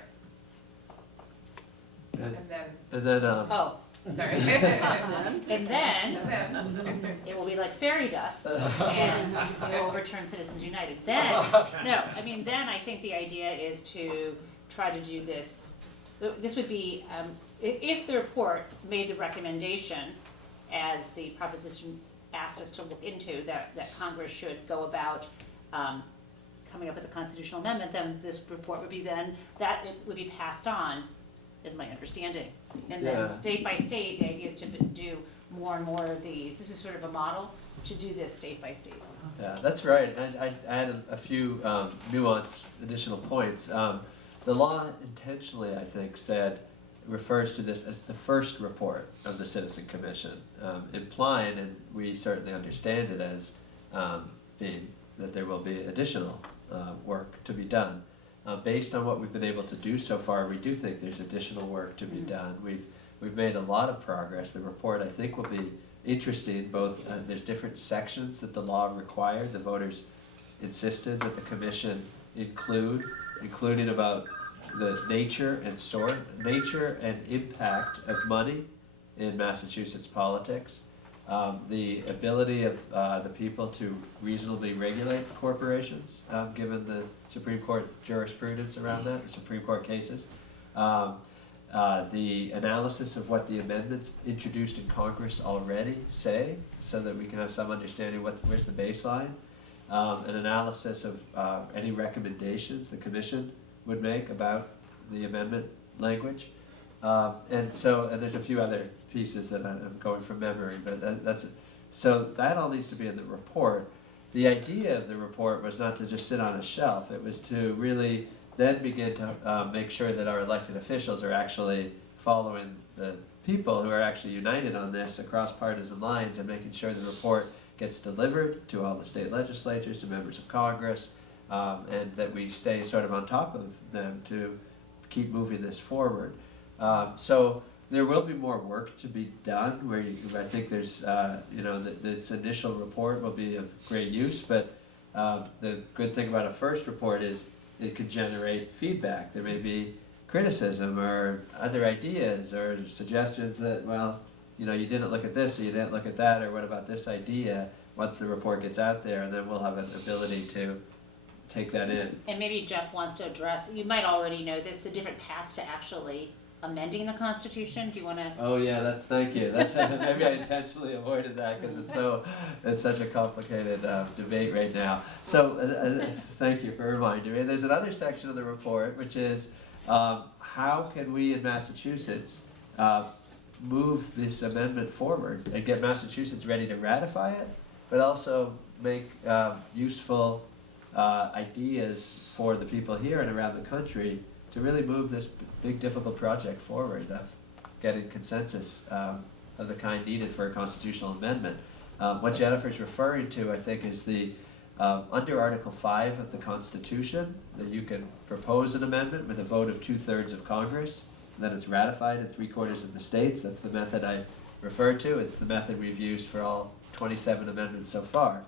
And then, Oh, sorry. and then it will be like fairy dust, and it will overturn Citizens United. Then, no, I mean, then I think the idea is to try to do this. This would be, if the report made the recommendation, as the proposition asked us to look into, that Congress should go about coming up with a constitutional amendment, then this report would be that it would be passed on, is my understanding. And then state by state, the idea is to do more and more of these. This is sort of a model to do this state by state. Yeah, that's right. I add a few nuanced additional points. The law intentionally, I think, refers to this as the first report of the Citizen Commission, implying, and we certainly understand it as being that there will be additional work to be done. Based on what we've been able to do so far, we do think there's additional work to be done. We've made a lot of progress. The report, I think, will be interesting. Both there's different sections that the law required. The voters insisted that the commission including about the nature and impact of money in Massachusetts politics, the ability of the people to reasonably regulate corporations, given the Supreme Court jurisprudence around that, the Supreme Court cases, the analysis of what the amendments introduced in Congress already say, so that we can have some understanding where's the baseline, an analysis of any recommendations the commission would make about the amendment language. And there's a few other pieces that I'm going from memory, but that's so that all needs to be in the report. The idea of the report was not to just sit on a shelf. It was to really then begin to make sure that our elected officials are actually following the people who are actually united on this across partisan lines, and making sure the report gets delivered to all the state legislatures, to members of Congress, and that we stay sort of on top of them to keep moving this forward. So there will be more work to be done. I think there's, this initial report will be of great use, but the good thing about a first report is it could generate feedback. There may be criticism or other ideas or suggestions that, well, you didn't look at this or you didn't look at that, or what about this idea, once the report gets out there, and then we'll have an ability to take that in. And maybe Jeff wants to address, you might already know this, the different paths to actually amending the Constitution. Do you want to? Oh yeah, thank you. That's maybe I intentionally avoided that because it's such a complicated debate right now. So thank you for reminding me. And there's another section of the report which is how can we in Massachusetts move this amendment forward and get Massachusetts ready to ratify it, but also make useful ideas for the people here and around the country to really move this big difficult project forward of getting consensus of the kind needed for a constitutional amendment. What Jennifer's referring to, I think, is the, under Article 5 of the Constitution, that you can propose an amendment with a vote of 2/3 of Congress, and then it's ratified in 3/4 of the states. That's the method I referred to. It's the method we've used for all 27 amendments so far.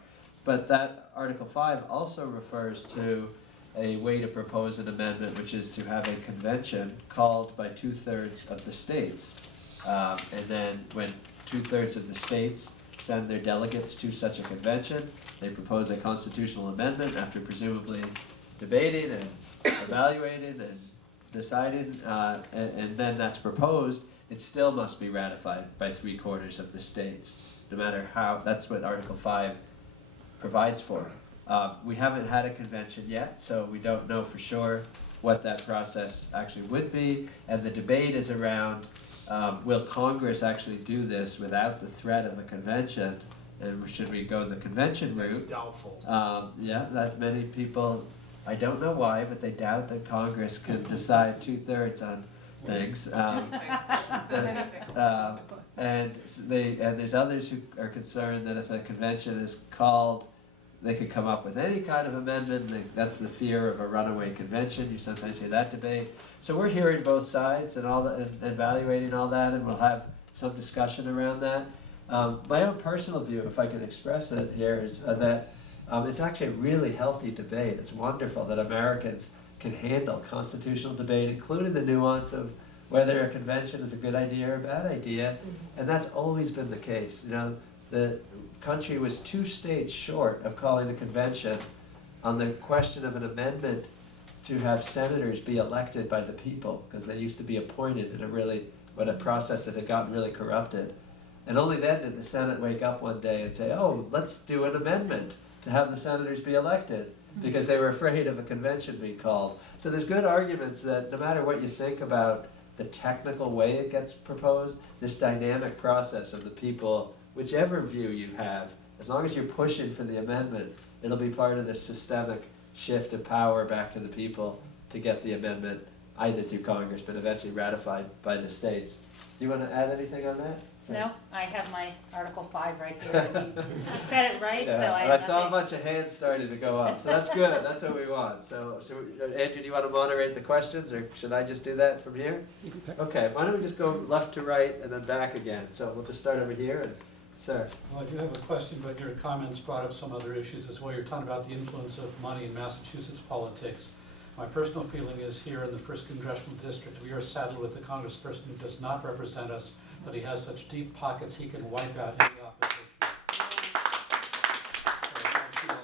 But that Article 5 also refers to a way to propose an amendment, which is to have a convention called by 2/3 of the states. And then when 2/3 of the states send their delegates to such a convention, they propose a constitutional amendment after presumably debating and evaluating and deciding, and then that's proposed, it still must be ratified by 3/4 of the states, no matter how. That's what Article 5 provides for. We haven't had a convention yet, so we don't know for sure what that process actually would be, and the debate is around, will Congress actually do this without the threat of a convention, and should we go the convention route? That's doubtful. Yeah, that many people, I don't know why, but they doubt that Congress could decide 2/3 on things. And there's others who are concerned that if a convention is called, they could come up with any kind of amendment. That's the fear of a runaway convention. You sometimes hear that debate. So we're hearing both sides and all that, and evaluating all that, and we'll have some discussion around that. My own personal view, if I can express it here, is that it's actually a really healthy debate. It's wonderful that Americans can handle constitutional debate, including the nuance of whether a convention is a good idea or a bad idea, and that's always been the case. You know, the country was 2 states short of calling a convention on the question of an amendment to have senators be elected by the people, because they used to be appointed in a process that had gotten really corrupted. And only then did the Senate wake up one day and say, oh, let's do an amendment to have the senators be elected, because they were afraid of a convention being called. So there's good arguments that no matter what you think about the technical way it gets proposed, this dynamic process of the people, whichever view you have, as long as you're pushing for the amendment, it'll be part of the systemic shift of power back to the people to get the amendment either through Congress but eventually ratified by the states. Do you want to add anything on that? No, I have my Article 5 right here. You said it right, so Yeah, I and have I saw a nothing. bunch of hands starting to go up, so that's good. That's what we want. So, Andrew, do you want to moderate the questions, or should I just do that from here? You can pick. Okay, why don't we just go left to right and then back again? So we'll just start over here, and sir. Well, I do have a question, but your comments brought up some other issues as well. You're talking about the influence of money in Massachusetts politics. My personal feeling is here in the 1st Congressional District, we are saddled with a congressperson who does not represent us, but he has such deep pockets he can wipe out any opposition. So I feel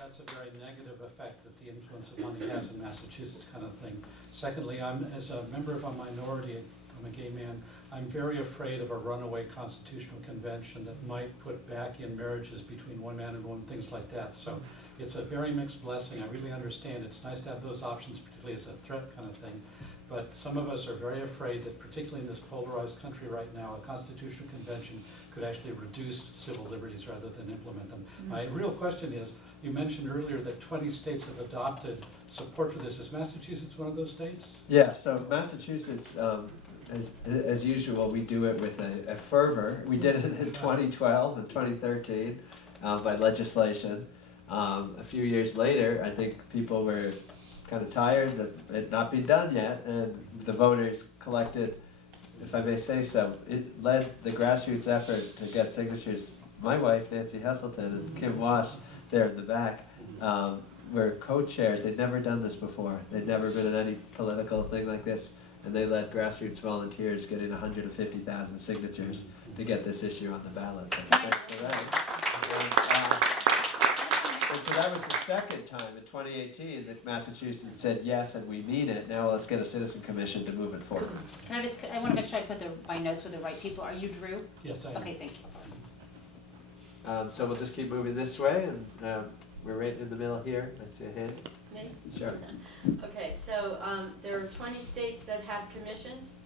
that's a very negative effect that the influence of money has in Massachusetts, kind of thing. Secondly, as a member of a minority, I'm a gay man, I'm very afraid of a runaway constitutional convention that might put back in marriages between one man and woman, things like that. So it's a very mixed blessing. I really understand it's nice to have those options, particularly as a threat kind of thing. But some of us are very afraid that, particularly in this polarized country right now, a constitutional convention could actually reduce civil liberties rather than implement them. My real question is, you mentioned earlier that 20 states have adopted support for this. Is Massachusetts one of those states? Yeah, so Massachusetts, as usual, we do it with a fervor. We did it in 2012 and 2013 by legislation. A few years later, I think people were kind of tired of it not being done yet, and the voters collected, if I may say so, it led the grassroots effort to get signatures. My wife, Nancy Hesselton, and Kim Wass, there in the back, were co-chairs. They'd never done this before. They'd never been in any political thing like this, and they led grassroots volunteers getting 150,000 signatures to get this issue on the ballot. So thanks for that. And so that was the second time in 2018 that Massachusetts said yes, and we mean it. Now let's get a citizen commission to move it forward. Can I want to make sure I put my notes with the right people. Are you Drew? Yes, I am. Okay, thank you. So we'll just keep moving this way, and we're right in the middle here. I see a hand. Me? Sure. Okay, so there are 20 states that have commissions?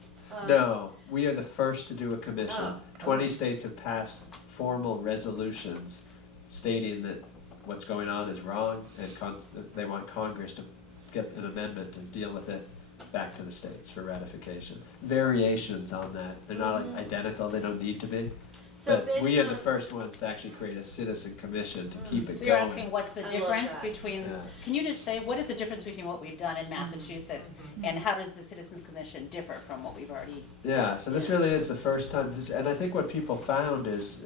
No, we are the first to do a commission. Oh. 20 states have passed formal resolutions stating that what's going on is wrong, and they want Congress to get an amendment to deal with it back to the states for ratification. Variations on that. They're not identical, they don't need to be. So But based we are the on- first ones to actually create a citizen commission to keep it So you're going. asking what's the I love difference that. between, Yeah. can you just say, what is the difference between what we've done in Massachusetts and how does the Citizens Commission differ from what we've already? Yeah, so this really is the first time, and I think what people found is,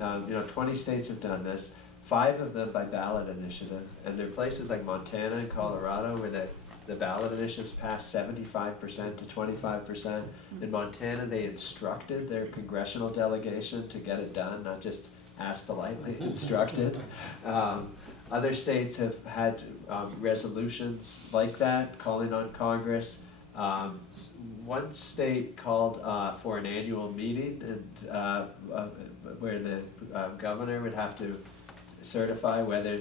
20 states have done this, 5 of them by ballot initiative, and there are places like Montana and Colorado where the ballot initiatives passed 75% to 25%. In Montana, they instructed their congressional delegation to get it done, not just ask politely, instructed. Other states have had resolutions like that, calling on Congress. One state called for an annual meeting and where the governor would have to certify whether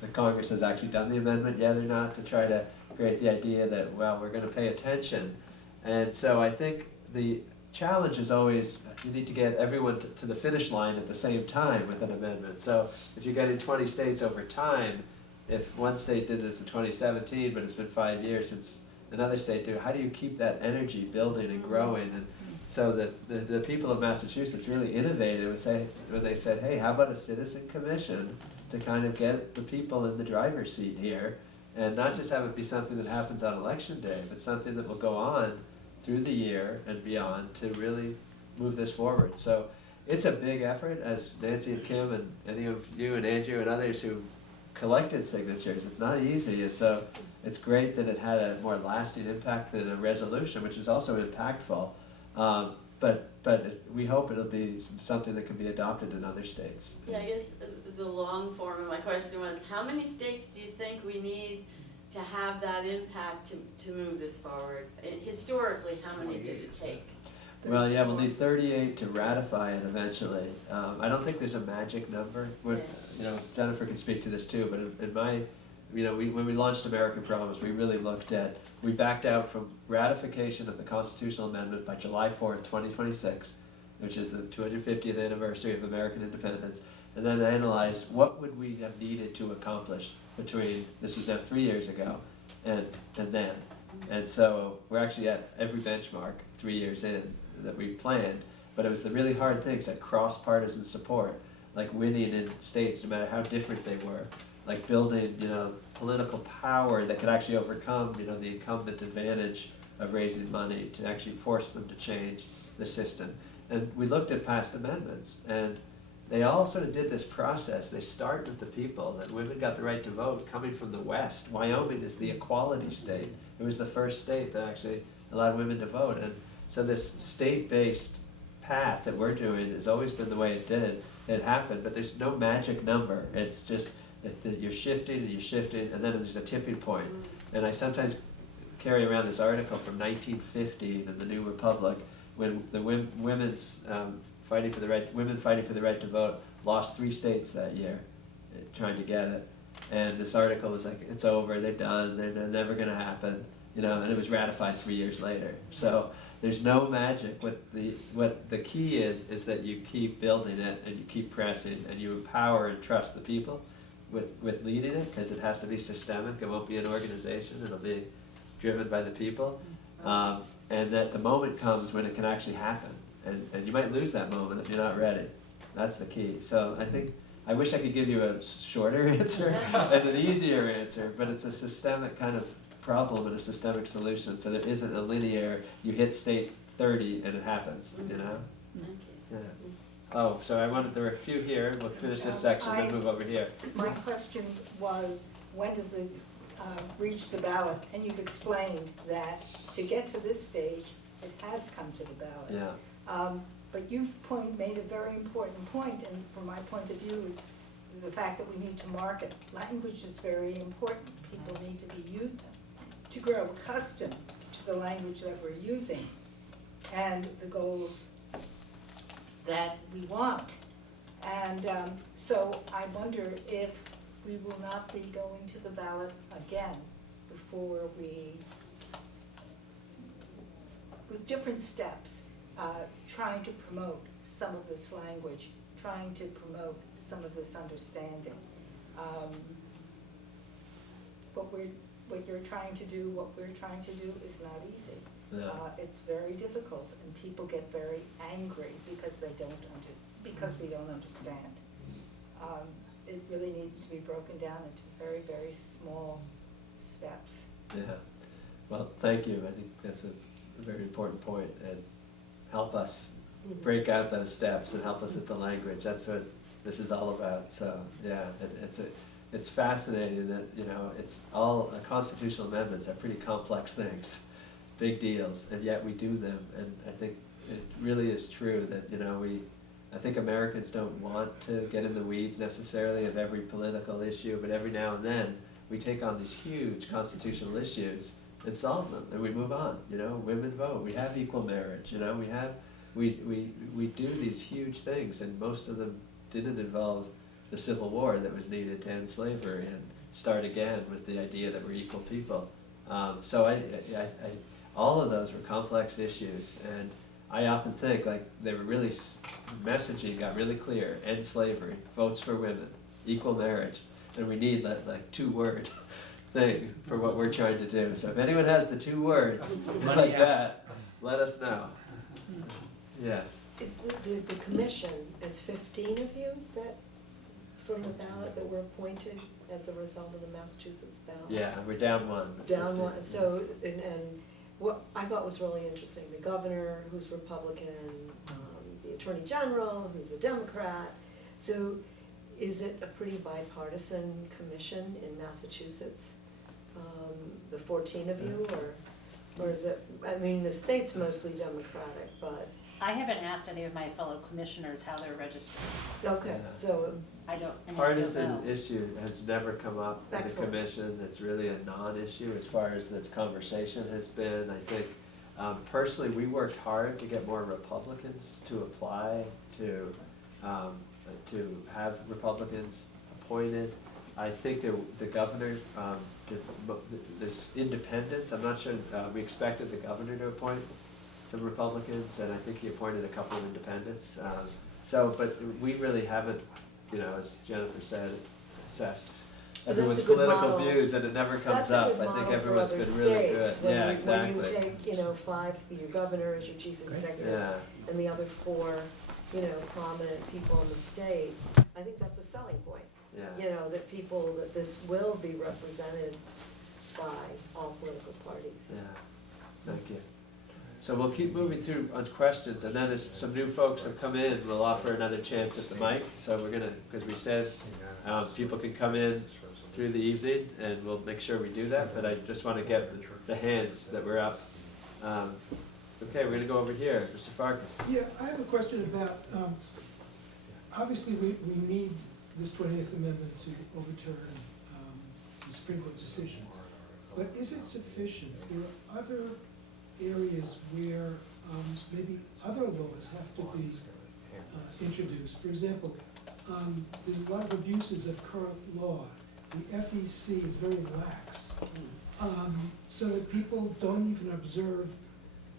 the Congress has actually done the amendment yet or not, to try to create the idea that, well, we're going to pay attention. And so I think the challenge is always you need to get everyone to the finish line at the same time with an amendment. So if you're getting 20 states over time, if one state did this in 2017, but it's been 5 years since another state did, how do you keep that energy building and growing? And so the people of Massachusetts really innovated when they said, hey, how about a citizen commission to kind of get the people in the driver's seat here, and not just have it be something that happens on election day, but something that will go on through the year and beyond to really move this forward. So it's a big effort, as Nancy and Kim and any of you and Andrew and others who collected signatures. It's not easy. It's great that it had a more lasting impact than a resolution, which is also impactful. But we hope it'll be something that can be adopted in other states. Yeah, I guess the long form of my question was, how many states do you think we need to have that impact to move this forward? Historically, how many did it take? Well, yeah, we'll need 38 to ratify it eventually. I don't think there's a magic number. Jennifer can speak to this too, but in my, when we launched American Promise, we really we backed out from ratification of the constitutional amendment by July 4th, 2026, which is the 250th anniversary of American independence, and then analyzed what would we have needed to accomplish between, this was now 3 years ago, and then. And so we're actually at every benchmark 3 years in that we planned, but it was the really hard things like cross-partisan support, like winning in states no matter how different they were, like building, political power that could actually overcome, the incumbent advantage of raising money to actually force them to change the system. And we looked at past amendments, and they all sort of did this process. They start with the people, that women got the right to vote coming from the West. Wyoming is the equality state. It was the first state that actually allowed women to vote. And so this state-based path that we're doing has always been the way it happened, but there's no magic number. It's just that you're shifting and you're shifting, and then there's a tipping point. And I sometimes carry around this article from 1950 in the New Republic, when the women fighting for the right to vote lost 3 states that year trying to get it. And this article was like, it's over, they're done, they're never going to happen, and it was ratified 3 years later. So there's no magic. What the key is that you keep building it and you keep pressing and you empower and trust the people with leading it, because it has to be systemic. It won't be an organization. It'll be driven by the people. And that the moment comes when it can actually happen. And you might lose that moment if you're not ready. That's the key. So I wish I could give you a shorter answer and an easier answer, but it's a systemic kind of problem and a systemic solution. So there isn't a linear, you hit state 30 and it happens, Thank you. Yeah. Oh, so there were a few here. We'll finish this section, then move over here. My question was, when does this reach the ballot? And you've explained that to get to this stage, it has come to the ballot. Yeah. But you've made a very important point, and from my point of view, it's the fact that we need to market. Language is very important. People need to grow accustomed to the language that we're using and the goals that we want. And so I wonder if we will not be going to the ballot again before with different steps, trying to promote some of this language, trying to promote some of this understanding. What you're trying to do, what we're trying to do is not easy. Yeah. It's very difficult, and people get very angry because they don't because we don't understand. It really needs to be broken down into very, very small steps. Yeah, well, thank you, I think that's a very important point, and help us break out those steps and help us with the language, that's what this is all about, so, yeah, it's fascinating that, you know, it's all, constitutional amendments are pretty complex things, big deals, and yet we do them, and I think it really is true that, you know, I think Americans don't want to get in the weeds necessarily of every political issue, but every now and then, we take on these huge constitutional issues and solve them, and we move on, you know, women vote, we have equal marriage, you know, we do these huge things, and most of them didn't involve the Civil War that was needed to end slavery and start again with the idea that we're equal people. So all of those were complex issues, and I often think like they were really, messaging got really clear, end slavery, votes for women, equal marriage, and we need that like 2-word thing for what we're trying to do. So if anyone has the 2 words like that, let us know. Yes. Is the commission, is 15 of you that, from the ballot, that were appointed as a result of the Massachusetts ballot? Yeah, we're down 1. Down 1, so, and what I thought was really interesting, the governor, who's Republican, the attorney general, who's a Democrat. So is it a pretty bipartisan commission in Massachusetts, the 14 of you, or is it, I mean, the state's mostly Democratic, but. I haven't asked any of my fellow commissioners how they're registered. Okay, Yeah. so. I don't know. Partisan issue has never come up in the Excellent. commission. It's really a non-issue as far as the conversation has been. I think personally, we worked hard to get more Republicans to apply to have Republicans appointed. I think the governor, there's independents. I'm not sure, we expected the governor to appoint some Republicans, and I think he appointed a couple of independents. But we really haven't, you know, as Jennifer said, assessed But that's everyone's a good political model. views, and it never comes That's a up. good I think model for everyone's other been really good. states, when Yeah, you- exactly. When you take, you know, 5, your governor as your chief executive, Yeah, and the other 4, you know, prominent people in the state, I think that's a selling point. yeah. You know, that people, that this will be represented by all political parties. Yeah, thank you. So we'll keep moving through on questions, and then as some new folks have come in, we'll offer another chance at the mic. So we're gonna, because we said people can come in through the evening, and we'll make sure we do that, but I just want to get the hands that were up. Okay, we're gonna go over here, Mr. Farkas. Yeah, I have a question about, obviously, we need this 20th Amendment to overturn the Supreme Court decision. But is it sufficient? There are other areas where maybe other laws have to be introduced. For example, there's a lot of abuses of current law. The FEC is very lax, so that people don't even observe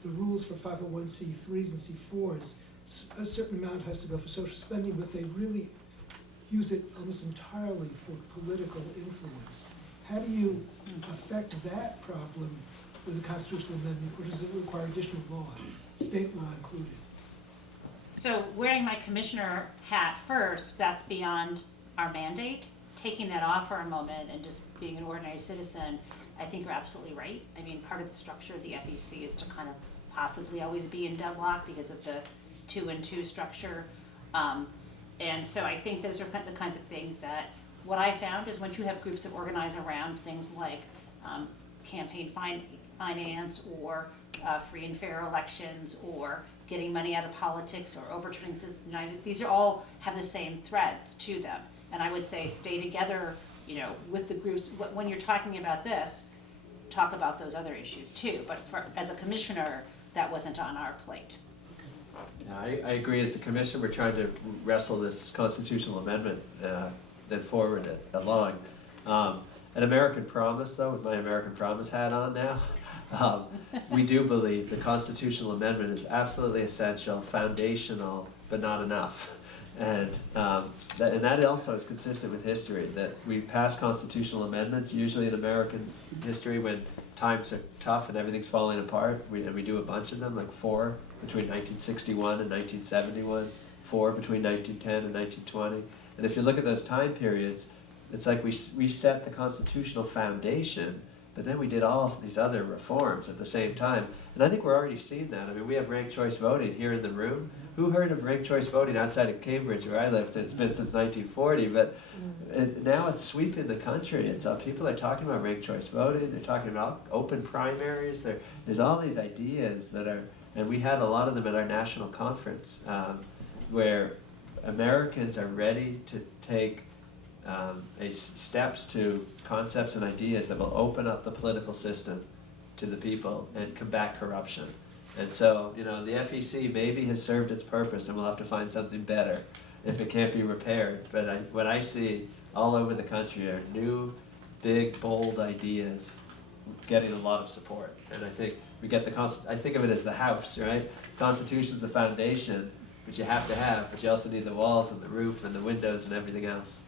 the rules for 501c3s and C4s. A certain amount has to go for social spending, but they really use it almost entirely for political influence. How do you affect that problem with a constitutional amendment, or does it require additional law, state law included? So wearing my commissioner hat first, that's beyond our mandate. Taking that off for a moment and just being an ordinary citizen, I think you're absolutely right. I mean, part of the structure of the FEC is to kind of possibly always be in deadlock because of the 2 and 2 structure. And so I think those are the kinds of things that, what I found is once you have groups that organize around things like campaign finance or free and fair elections or getting money out of politics or overturning Citizens United, these are all have the same threads to them. And I would say stay together, you know, with the groups. When you're talking about this, talk about those other issues too. But as a commissioner, that wasn't on our plate. Yeah, I agree. As the commission, we're trying to wrestle this constitutional amendment and forward it along. An American Promise, though, with my American Promise hat on now, we do believe the constitutional amendment is absolutely essential, foundational, but not enough. And that also is consistent with history, that we pass constitutional amendments, usually in American history when times are tough and everything's falling apart, and we do a bunch of them, like 4 between 1961 and 1971, between 1910 and 1920. And if you look at those time periods, it's like we set the constitutional foundation, but then we did all these other reforms at the same time. And I think we're already seeing that. I mean, we have ranked choice voting here in the room. Who heard of ranked choice voting outside of Cambridge, where I live? It's been since 1940, but now it's sweeping the country. It's people are talking about ranked choice voting. They're talking about open primaries. There's all these ideas that are, and we had a lot of them at our national conference, where Americans are ready to take steps to concepts and ideas that will open up the political system to the people and combat corruption. And so, the FEC maybe has served its purpose, and we'll have to find something better if it can't be repaired. But what I see all over the country are new, big, bold ideas getting a lot of support. And I think we get I think of it as the house, right? Constitution's the foundation, which you have to have, but you also need the walls and the roof and the windows and everything else.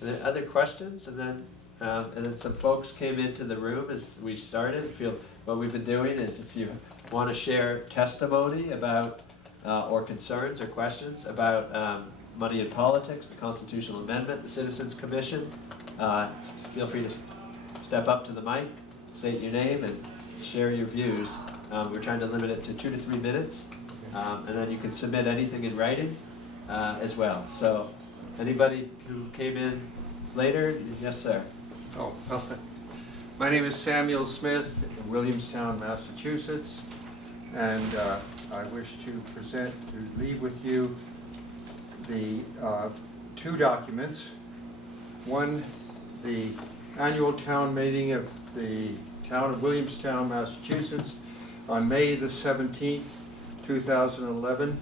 And then other questions? And then some folks came into the room as we started. What we've been doing is, if you want to share testimony about or concerns or questions about money in politics, the constitutional amendment, the Citizens Commission, feel free to step up to the mic, state your name, and share your views. We're trying to limit it to 2 to 3 minutes, and then you can submit anything in writing as well. So, anybody who came in later? Yes, sir. Oh, my name is Samuel Smith in Williamstown, Massachusetts, and I wish to leave with you the 2 documents. One, the annual town meeting of the town of Williamstown, Massachusetts, on May the 17th, 2011,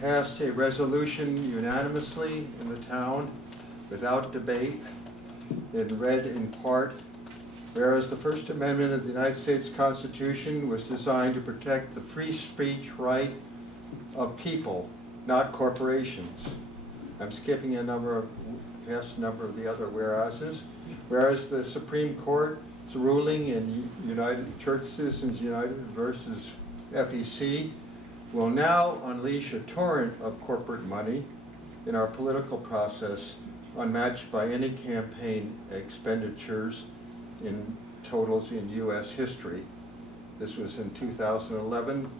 passed a resolution unanimously in the town without debate. It read in part, whereas the First Amendment of the United States Constitution was designed to protect the free speech right of people, not corporations. I'm skipping past a number of the other whereases. Whereas the Supreme Court's ruling in United Church Citizens United versus FEC will now unleash a torrent of corporate money in our political process, unmatched by any campaign expenditures in totals in U.S. history. This was in 2011.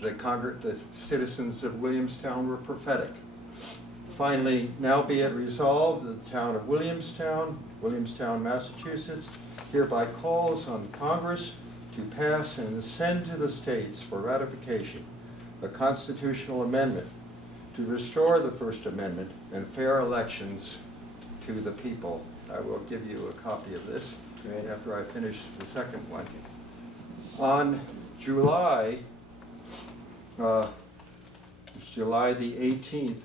The citizens of Williamstown were prophetic. Finally, now be it resolved that the town of Williamstown, Massachusetts, hereby calls on Congress to pass and send to the states for ratification a constitutional amendment to restore the First Amendment and fair elections to the people. I will give you a copy of this after I finish the second one. On July the 18th,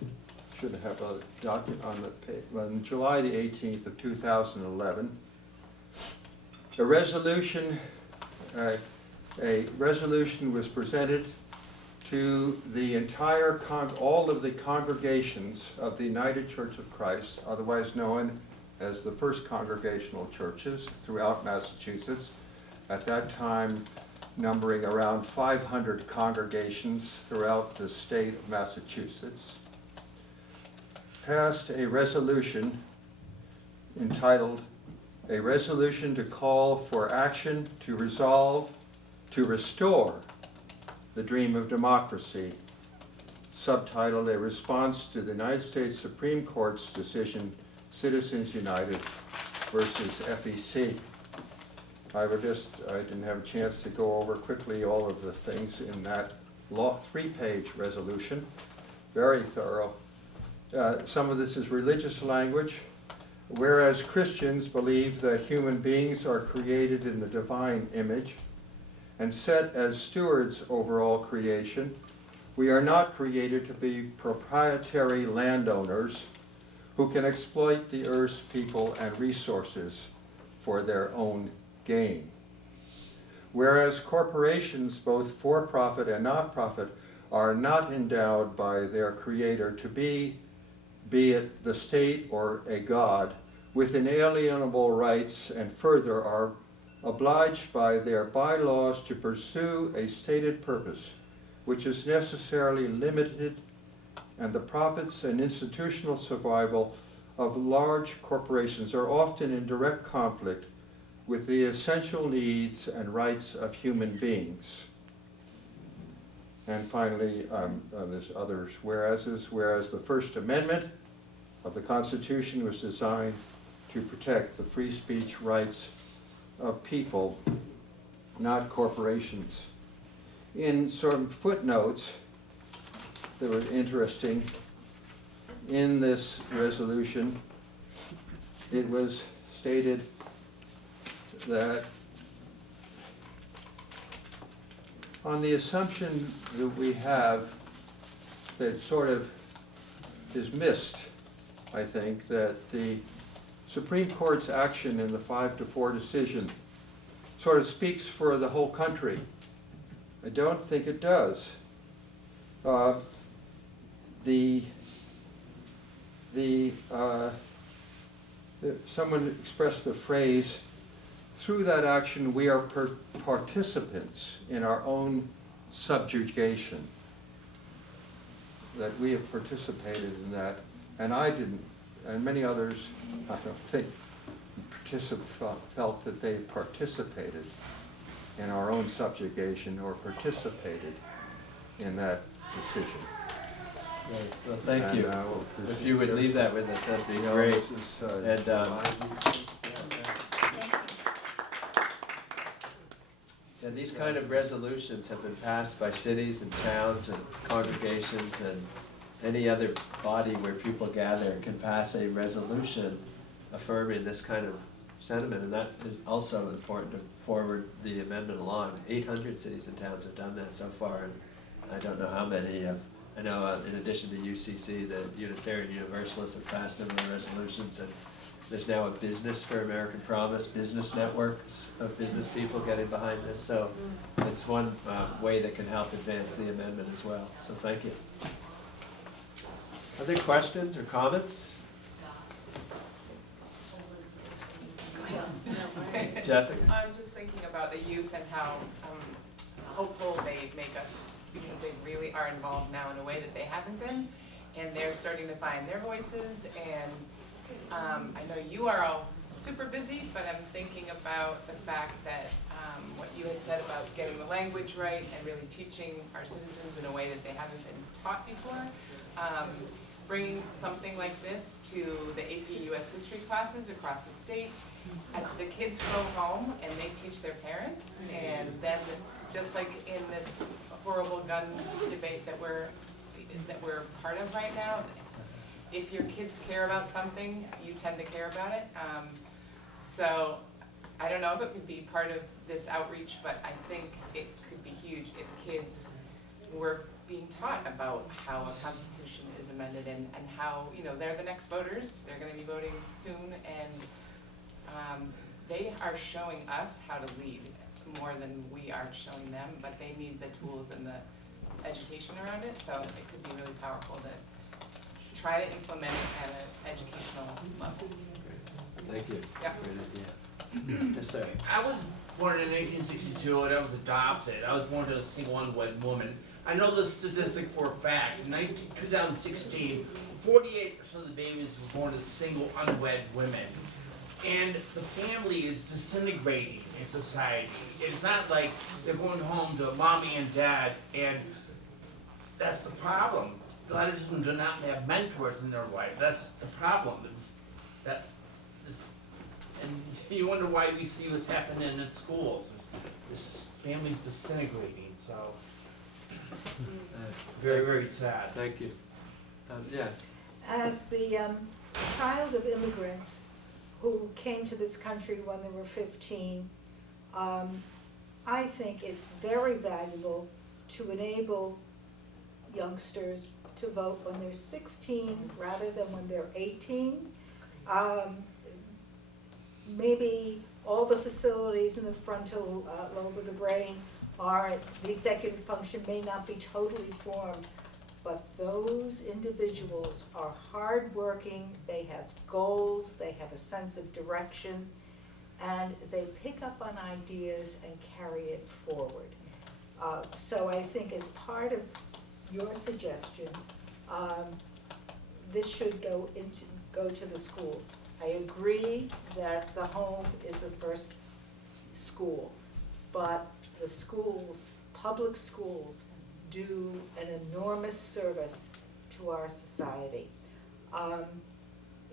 should have a document on the page, on July the 18th of 2011, a resolution was presented to the entire, all of the congregations of the United Church of Christ, otherwise known as the First Congregational Churches throughout Massachusetts, at that time numbering around 500 congregations throughout the state of Massachusetts, passed a resolution entitled, "A Resolution to Call for Action to Restore the Dream of Democracy," subtitled, "A Response to the United States Supreme Court's Decision, Citizens United versus FEC." I didn't have a chance to go over quickly all of the things in that 3-page resolution, very thorough. Some of this is religious language. Whereas Christians believe that human beings are created in the divine image and set as stewards over all creation, we are not created to be proprietary landowners who can exploit the earth's people and resources for their own gain. Whereas corporations, both for-profit and not-profit, are not endowed by their creator to be it the state or a god, with inalienable rights, and further are obliged by their bylaws to pursue a stated purpose, which is necessarily limited, and the profits and institutional survival of large corporations are often in direct conflict with the essential needs and rights of human beings. And finally, there's others whereases. Whereas the First Amendment of the Constitution was designed to protect the free speech rights of people, not corporations. In some footnotes that were interesting in this resolution, it was stated that on the assumption that we have, that sort of is missed, I think, that the Supreme Court's action in the 5-4 decision sort of speaks for the whole country. I don't think it does. Someone expressed the phrase, through that action we are participants in our own subjugation. That we have participated in that, and I didn't, and many others, I don't think, felt that they participated in our own subjugation or participated in that decision. Right. Well, thank you. If you would leave that with us, that'd be You know, great. this is, And and these kind of resolutions have been passed by cities and towns and congregations and any other body where people gather can pass a resolution affirming this kind of sentiment, and that is also important to forward the amendment along. 800 cities and towns have done that so far, and I don't know how many have. I know in addition to UCC, the Unitarian Universalists have passed similar resolutions, and there's now a Business for American Promise, business networks of business people getting behind this, so it's one way that can help advance the amendment as well, so thank you. Other questions or comments? Jessica? I'm just thinking about the youth and how hopeful they make us, because they really are involved now in a way that they haven't been, and they're starting to find their voices. And I know you are all super busy, but I'm thinking about the fact that what you had said about getting the language right and really teaching our citizens in a way that they haven't been taught before. Bringing something like this to the AP US history classes across the state. And the kids go home and they teach their parents, and then just like in this horrible gun debate that we're part of right now, if your kids care about something, you tend to care about it. So I don't know if it could be part of this outreach, but I think it could be huge if kids were being taught about how a constitution is amended and how, you know, they're the next voters, they're gonna be voting soon, and they are showing us how to lead more than we are showing them, but they need the tools and the education around it, so it could be really powerful to try to implement it at an educational level. Thank you. Yeah. Great idea. Yes, sir. I was born in 1862 and I was adopted. I was born to a single unwed woman. I know this statistic for a fact. In 2016, 48% of the babies were born to single unwed women. And the family is disintegrating in society. It's not like they're going home to mommy and dad, and that's the problem. A lot of them do not have mentors in their life. That's the problem. And you wonder why we see what's happening in the schools. This family's disintegrating, so very, very sad. Thank you. Yes. As the child of immigrants who came to this country when they were 15, I think it's very valuable to enable youngsters to vote when they're 16 rather than when they're 18. Maybe all the facilities in the frontal lobe of the brain the executive function may not be totally formed, but those individuals are hardworking, they have goals, they have a sense of direction, and they pick up on ideas and carry it forward. So I think as part of your suggestion, this should go to the schools. I agree that the home is the first school, but the schools, public schools, do an enormous service to our society.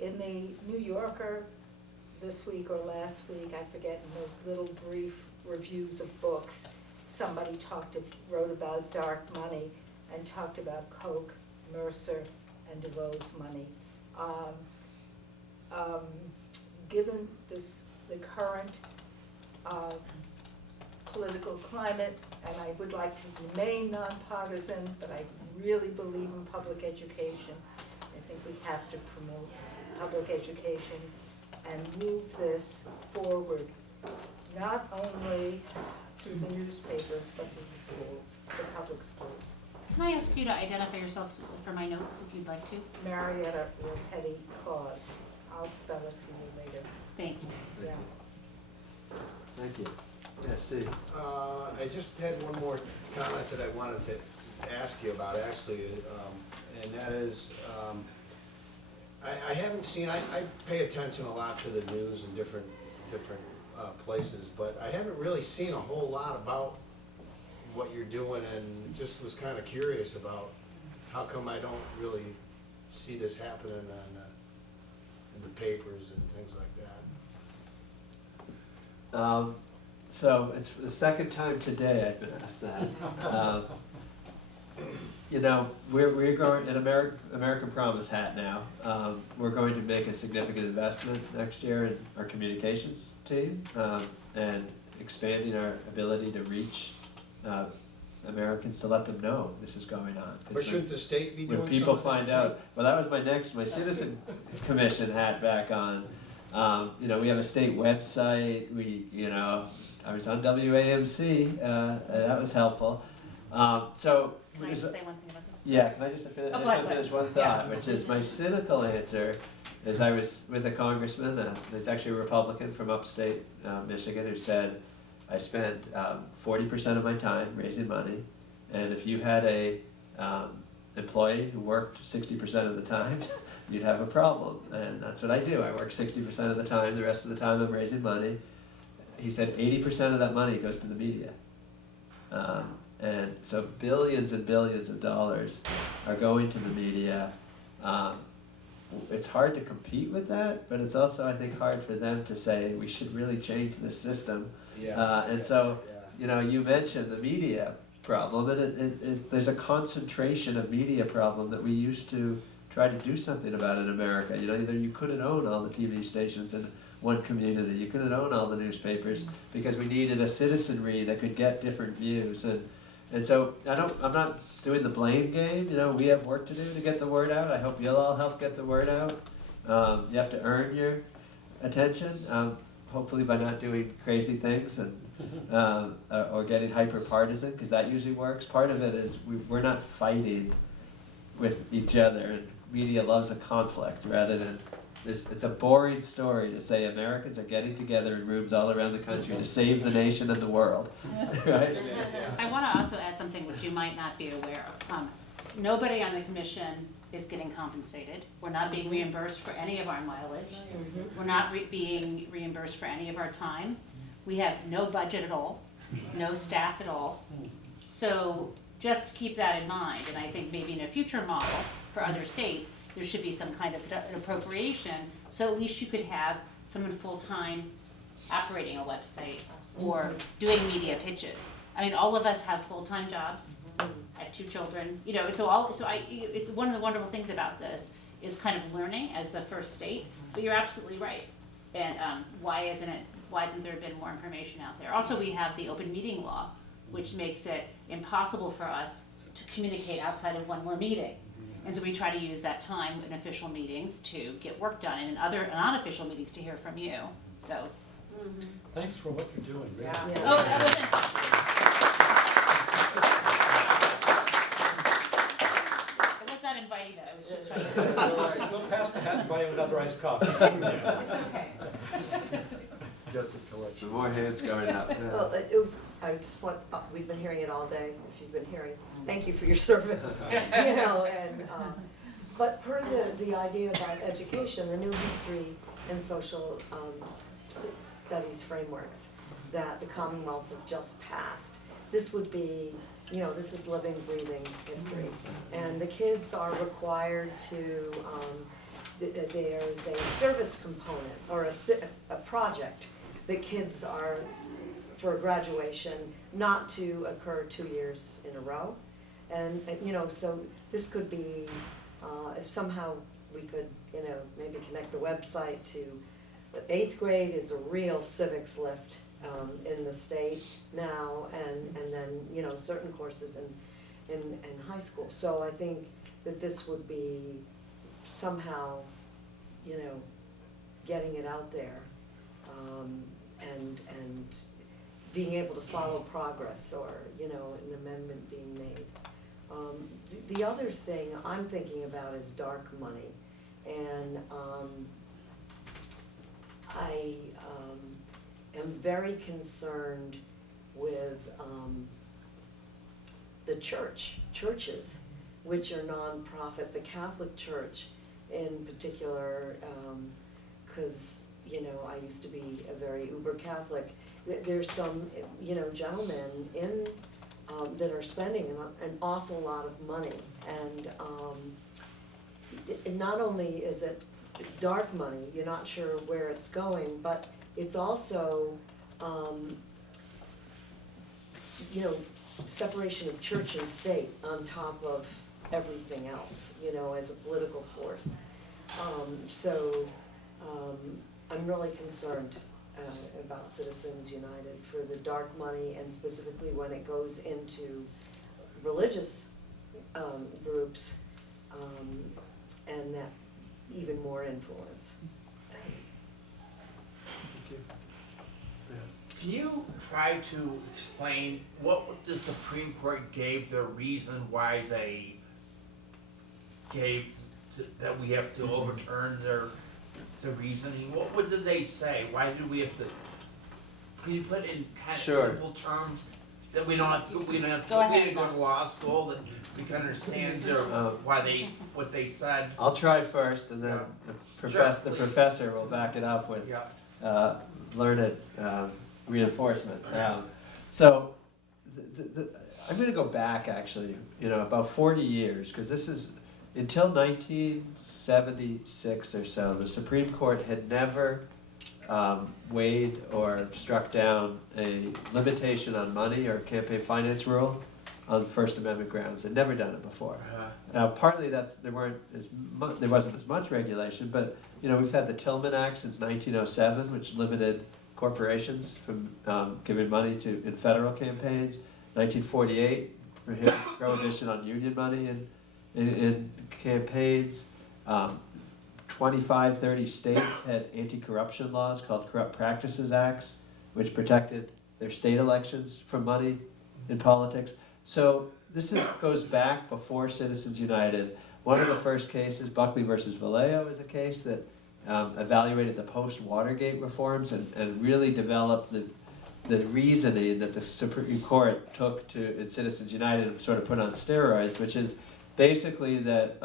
In the New Yorker this week or last week, I forget, in those little brief reviews of books, somebody wrote about Dark Money and talked about Koch, Mercer, and DeVoe's money. Given the current political climate, and I would like to remain nonpartisan, but I really believe in public education. I think we have to promote public education and move this forward, not only through the newspapers, but through the schools, the public schools. Can I ask you to identify yourself for my notes if you'd like to? Marietta Petty Cause. I'll spell it for you later. Thank you. Yeah. Thank you. Yeah, Steve. I just had one more comment that I wanted to ask you about, actually, and that is, I haven't seen, I pay attention a lot to the news in different places, but I haven't really seen a whole lot about what you're doing, and just was kind of curious about how come I don't really see this happening in the papers and things like that. So it's the second time today I've been asked that. You know, we're going, in American Promise hat now, we're going to make a significant investment next year in our communications team, and expanding our ability to reach Americans, to let them know this is going on. 'Cause But shouldn't the state be doing when some people of that find too? out, well, that was my Citizen Commission hat back on. You know, we have a state website, I was on WAMC, that was helpful. So. Can I just say one thing about this? Yeah, can I just finish, Oh, I go just ahead, want to finish one yeah. thought, which is my cynical answer is I was with a congressman, there's actually a Republican from upstate Michigan, who said, I spend 40% of my time raising money, and if you had a employee who worked 60% of the time, you'd have a problem. And that's what I do. I work 60% of the time, the rest of the time I'm raising money. He said 80% of that money goes to the media. And so billions and billions of dollars are going to the media. It's hard to compete with that, but it's also, I think, hard for them to say we should really change this system. You know, you mentioned the media problem, and there's a concentration of media problem that we used to try to do something about in America. You know, either you couldn't own all the TV stations in one community, you couldn't own all the newspapers, because we needed a citizenry that could get different views. And so I'm not doing the blame game. You know, we have work to do to get the word out. I hope you'll all help get the word out. You have to earn your attention, hopefully by not doing crazy things and or getting hyper partisan, because that usually works. Part of it is we're not fighting with each other, and media loves a conflict rather than it's a boring story to say Americans are getting together in rooms all around the country to save the nation and the world, right? I want to also add something which you might not be aware of. Nobody on the commission is getting compensated. We're not being reimbursed for any of our mileage. We're not being reimbursed for any of our time. We have no budget at all, no staff at all. So just keep that in mind, and I think maybe in a future model for other states, there should be some kind of an appropriation, so at least you could have someone full-time operating a website or doing media pitches. I mean, all of us have full-time jobs. I have 2 children. You know, it's one of the wonderful things about this is kind of learning as the first state. But you're absolutely right. And why hasn't there been more information out there? Also, we have the open meeting law, which makes it impossible for us to communicate outside of one more meeting. And so we try to use that time in official meetings to get work done, and in other non-official meetings to hear from you. So. Thanks for what you're doing. Really. Yeah. Oh, that wasn't. I was not inviting that. I was just trying to. We'll pass the hat and buy you another iced coffee. It's okay. Some more hands going up. Yeah. Well, I just want, we've been hearing it all day, if you've been hearing, thank you for your service, you know, and, but per the idea about education, the new history and social studies frameworks that the Commonwealth have just passed, this would be, you know, this is living, breathing history. And the kids are required to, there's a service component or a project that kids are, for graduation, not to occur 2 years in a row. And, you know, so this could be, if somehow we could, you know, maybe connect the website to, 8th grade is a real civics lift in the state now, and then, you know, certain courses in high school. So I think that this would be somehow, you know, getting it out there, and being able to follow progress, or, you know, an amendment being made. The other thing I'm thinking about is dark money, and I am very concerned with the churches, which are nonprofit, the Catholic Church in particular, because, you know, I used to be a very uber Catholic. There's some, you know, gentlemen in, that are spending an awful lot of money, and not only is it dark money, you're not sure where it's going, but it's also, you know, separation of church and state on top of everything else, you know, as a political force. So I'm really concerned about Citizens United for the dark money, and specifically when it goes into religious groups, and that even more influence. Can you try to explain what the Supreme Court gave the reason why they gave, that we have to overturn their reasoning? What did they say? Why did we have to, can you put in kind of Sure. simple terms that we don't have to, we didn't go to law school, that we can understand what they said? I'll try first, and then Sure, the please. professor will back it up with learned reinforcement. So I'm going to go back, actually, you know, about 40 years, because this is, until 1976 or so, the Supreme Court had never weighed or struck down a limitation on money or campaign finance rule on First Amendment grounds. They'd never done it before. Now, partly there wasn't as much regulation, but, you know, we've had the Tillman Act since 1907, which limited corporations from giving money in federal campaigns. 1948, prohibition on union money in campaigns. 25, 30 states had anti-corruption laws called Corrupt Practices Acts, which protected their state elections from money in politics. So this goes back before Citizens United. One of the first cases, Buckley versus Vallejo, is a case that evaluated the post-Watergate reforms and really developed the reasoning that the Supreme Court took to in Citizens United and sort of put on steroids, which is basically that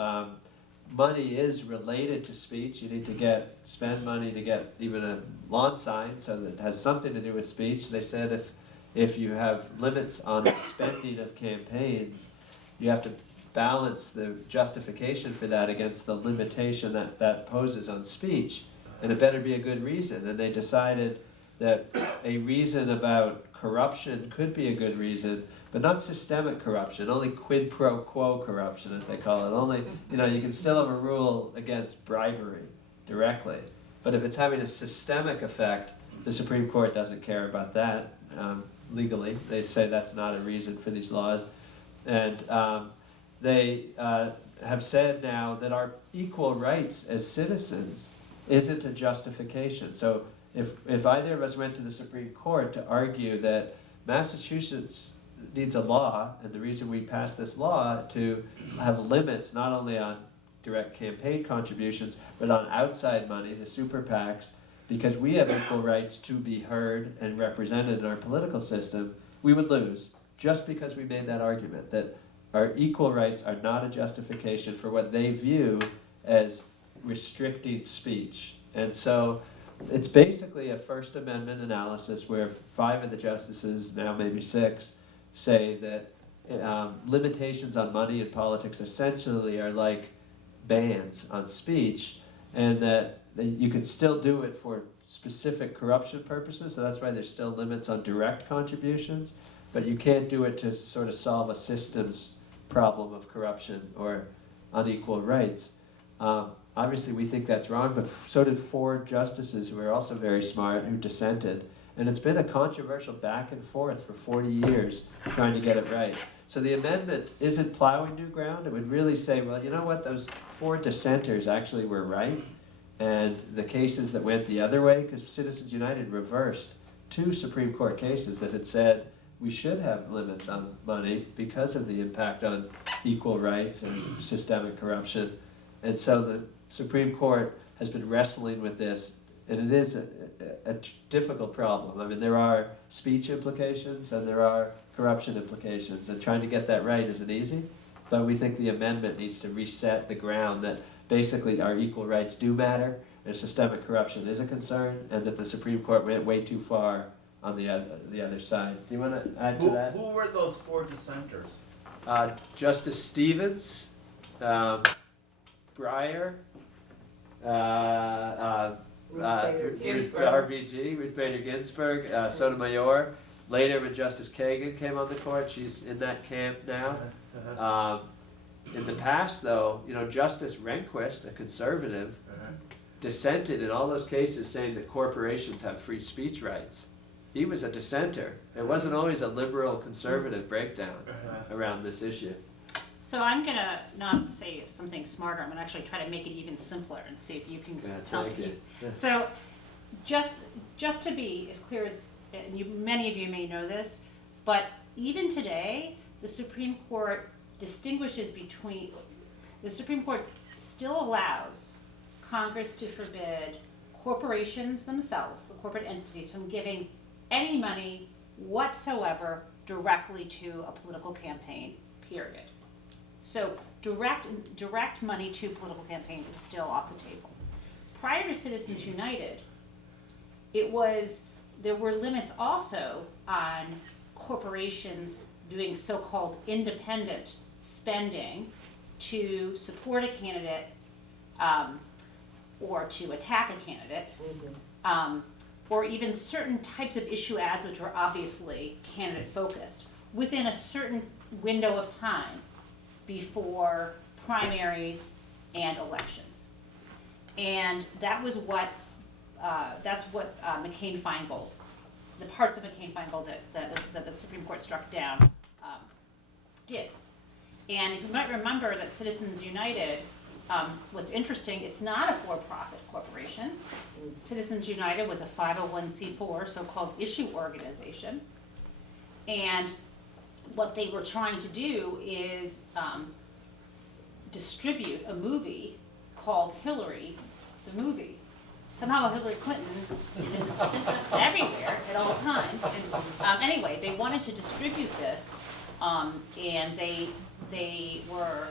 money is related to speech. You need to spend money to get even a lawn sign, so that it has something to do with speech. They said if you have limits on the spending of campaigns, you have to balance the justification for that against the limitation that poses on speech, and it better be a good reason. And they decided that a reason about corruption could be a good reason, but not systemic corruption, only quid pro quo corruption, as they call it. Only, you know, you can still have a rule against bribery directly, but if it's having a systemic effect, the Supreme Court doesn't care about that legally. They say that's not a reason for these laws. And they have said now that our equal rights as citizens isn't a justification. So if either of us went to the Supreme Court to argue that Massachusetts needs a law, and the reason we passed this law to have limits not only on direct campaign contributions, but on outside money, the super PACs, because we have equal rights to be heard and represented in our political system, we would lose just because we made that argument, that our equal rights are not a justification for what they view as restricting speech. And so it's basically a First Amendment analysis where 5 of the justices, now maybe 6, say that limitations on money in politics essentially are like bans on speech, and that you can still do it for specific corruption purposes, so that's why there's still limits on direct contributions, but you can't do it to sort of solve a systems problem of corruption or unequal rights. Obviously, we think that's wrong, but so did 4 justices who are also very smart who dissented. And it's been a controversial back and forth for 40 years trying to get it right. So the amendment isn't plowing new ground. It would really say, well, you know what, those 4 dissenters actually were right. And the cases that went the other way, because Citizens United reversed 2 Supreme Court cases that had said we should have limits on money because of the impact on equal rights and systemic corruption. And so the Supreme Court has been wrestling with this, and it is a difficult problem. I mean, there are speech implications and there are corruption implications, and trying to get that right isn't easy, but we think the amendment needs to reset the ground that basically our equal rights do matter, and systemic corruption is a concern, and that the Supreme Court went way too far on the other side. Do you want to add to that? Who were those 4 dissenters? Justice Stevens, Breyer, Ruth Bader Ginsburg, Sotomayor. Later, when Justice Kagan came on the court, she's in that camp now. In the past, though, Justice Rehnquist, a conservative, dissented in all those cases saying that corporations have free speech rights. He was a dissenter. It wasn't always a liberal conservative breakdown around this issue. So I'm gonna not say something smarter, I'm gonna actually try to make it even simpler and see if you can tell me. So just to be as clear as, and many of you may know this, but even today, the Supreme Court distinguishes between, the Supreme Court still allows Congress to forbid corporations themselves, the corporate entities, from giving any money whatsoever directly to a political campaign, period. So direct money to political campaigns is still off the table. Prior to Citizens United, there were limits also on corporations doing so-called independent spending to support a candidate or to attack a candidate, or even certain types of issue ads which were obviously candidate focused within a certain window of time before primaries and elections. And that was what, McCain-Feingold, the parts of McCain-Feingold that the Supreme Court struck down did. And if you might remember that Citizens United, what's interesting, it's not a for-profit corporation. Citizens United was a 501c4, so-called issue organization. And what they were trying to do is distribute a movie called Hillary, the movie. Somehow Hillary Clinton is everywhere at all times. And anyway, they wanted to distribute this, and they were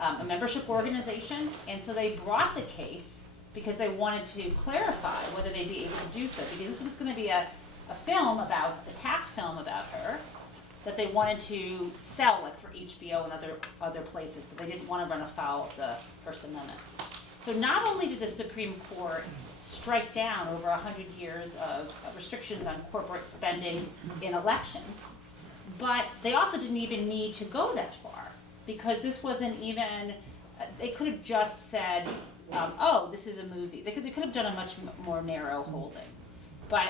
a membership organization, and so they brought the case because they wanted to clarify whether they'd be able to do so, because this was going to be a film about, a TAC film about her, that they wanted to sell, like for HBO and other places, but they didn't want to run afoul of the First Amendment. So not only did the Supreme Court strike down over 100 years of restrictions on corporate spending in elections, but they also didn't even need to go that far, because this wasn't even, they could have just said, oh, this is a movie. They could have done a much more narrow holding. But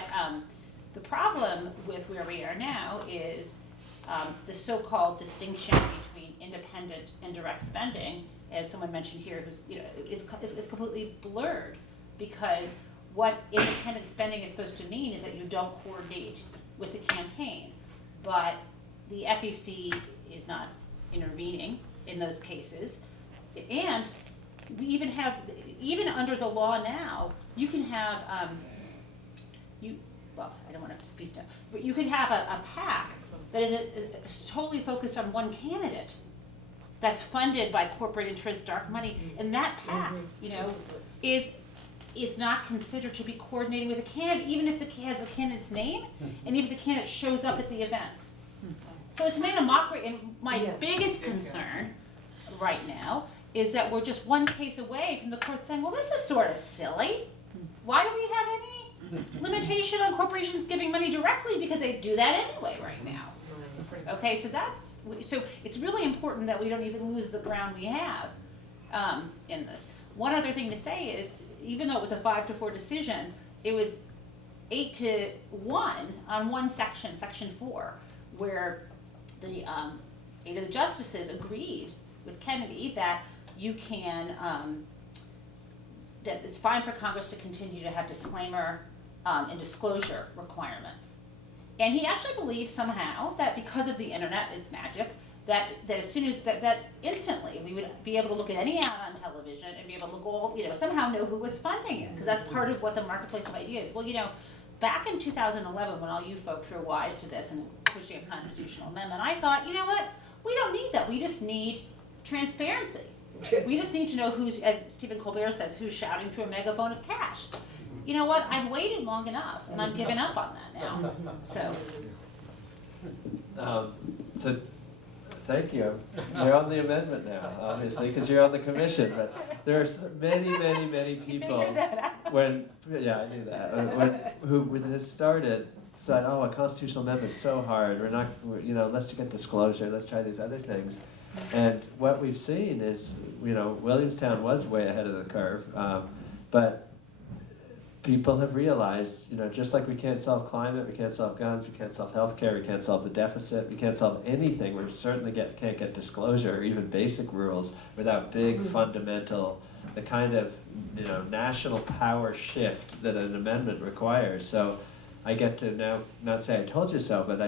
the problem with where we are now is the so-called distinction between independent and direct spending, as someone mentioned here, is completely blurred, because what independent spending is supposed to mean is that you don't coordinate with the campaign, but the FEC is not intervening in those cases, and we even have, even under the law now, you can have well, I don't want to speak to, but you could have a PAC that is totally focused on one candidate that's funded by corporate interests, dark money, and that PAC, you know, is not considered to be coordinating with a candidate, even if it has a candidate's name, and even if the candidate shows up at the events. So it's made a mockery, and my biggest concern right now is that we're just one case away from the court saying, well, this is sort of silly. Why do we have any limitation on corporations giving money directly? Because they do that anyway right now. Okay, so it's really important that we don't even lose the ground we have in this. One other thing to say is, even though it was a 5-4 decision, it was 8-1 on one section, section 4, where the 8 of the justices agreed with Kennedy that you can, that it's fine for Congress to continue to have disclaimer and disclosure requirements. And he actually believes somehow that because of the internet, it's magic, that as soon as, that instantly we would be able to look at any ad on television and be able to go, you know, somehow know who was funding it, because that's part of what the marketplace of ideas. Well, you know, back in 2011, when all you folks were wise to this and pushing a constitutional amendment, I thought, you know what, we don't need that, we just need transparency. We just need to know who's, as Stephen Colbert says, who's shouting through a megaphone of cash. You know what, I've waited long enough, and I'm giving up on that now, so. So, thank you. You're on the amendment now, obviously, because you're on the commission, but there's many people when, yeah, I knew that, who just started, said, oh, a constitutional amendment is so hard, we're not, you know, let's get disclosure, let's try these other things. And what we've seen is, you know, Williamstown was way ahead of the curve, but people have realized, you know, just like we can't solve climate, we can't solve guns, we can't solve healthcare, we can't solve the deficit, we can't solve anything, we certainly can't get disclosure or even basic rules without big fundamental, the kind of, you know, national power shift that an amendment requires. So I get to now not say I told you so, but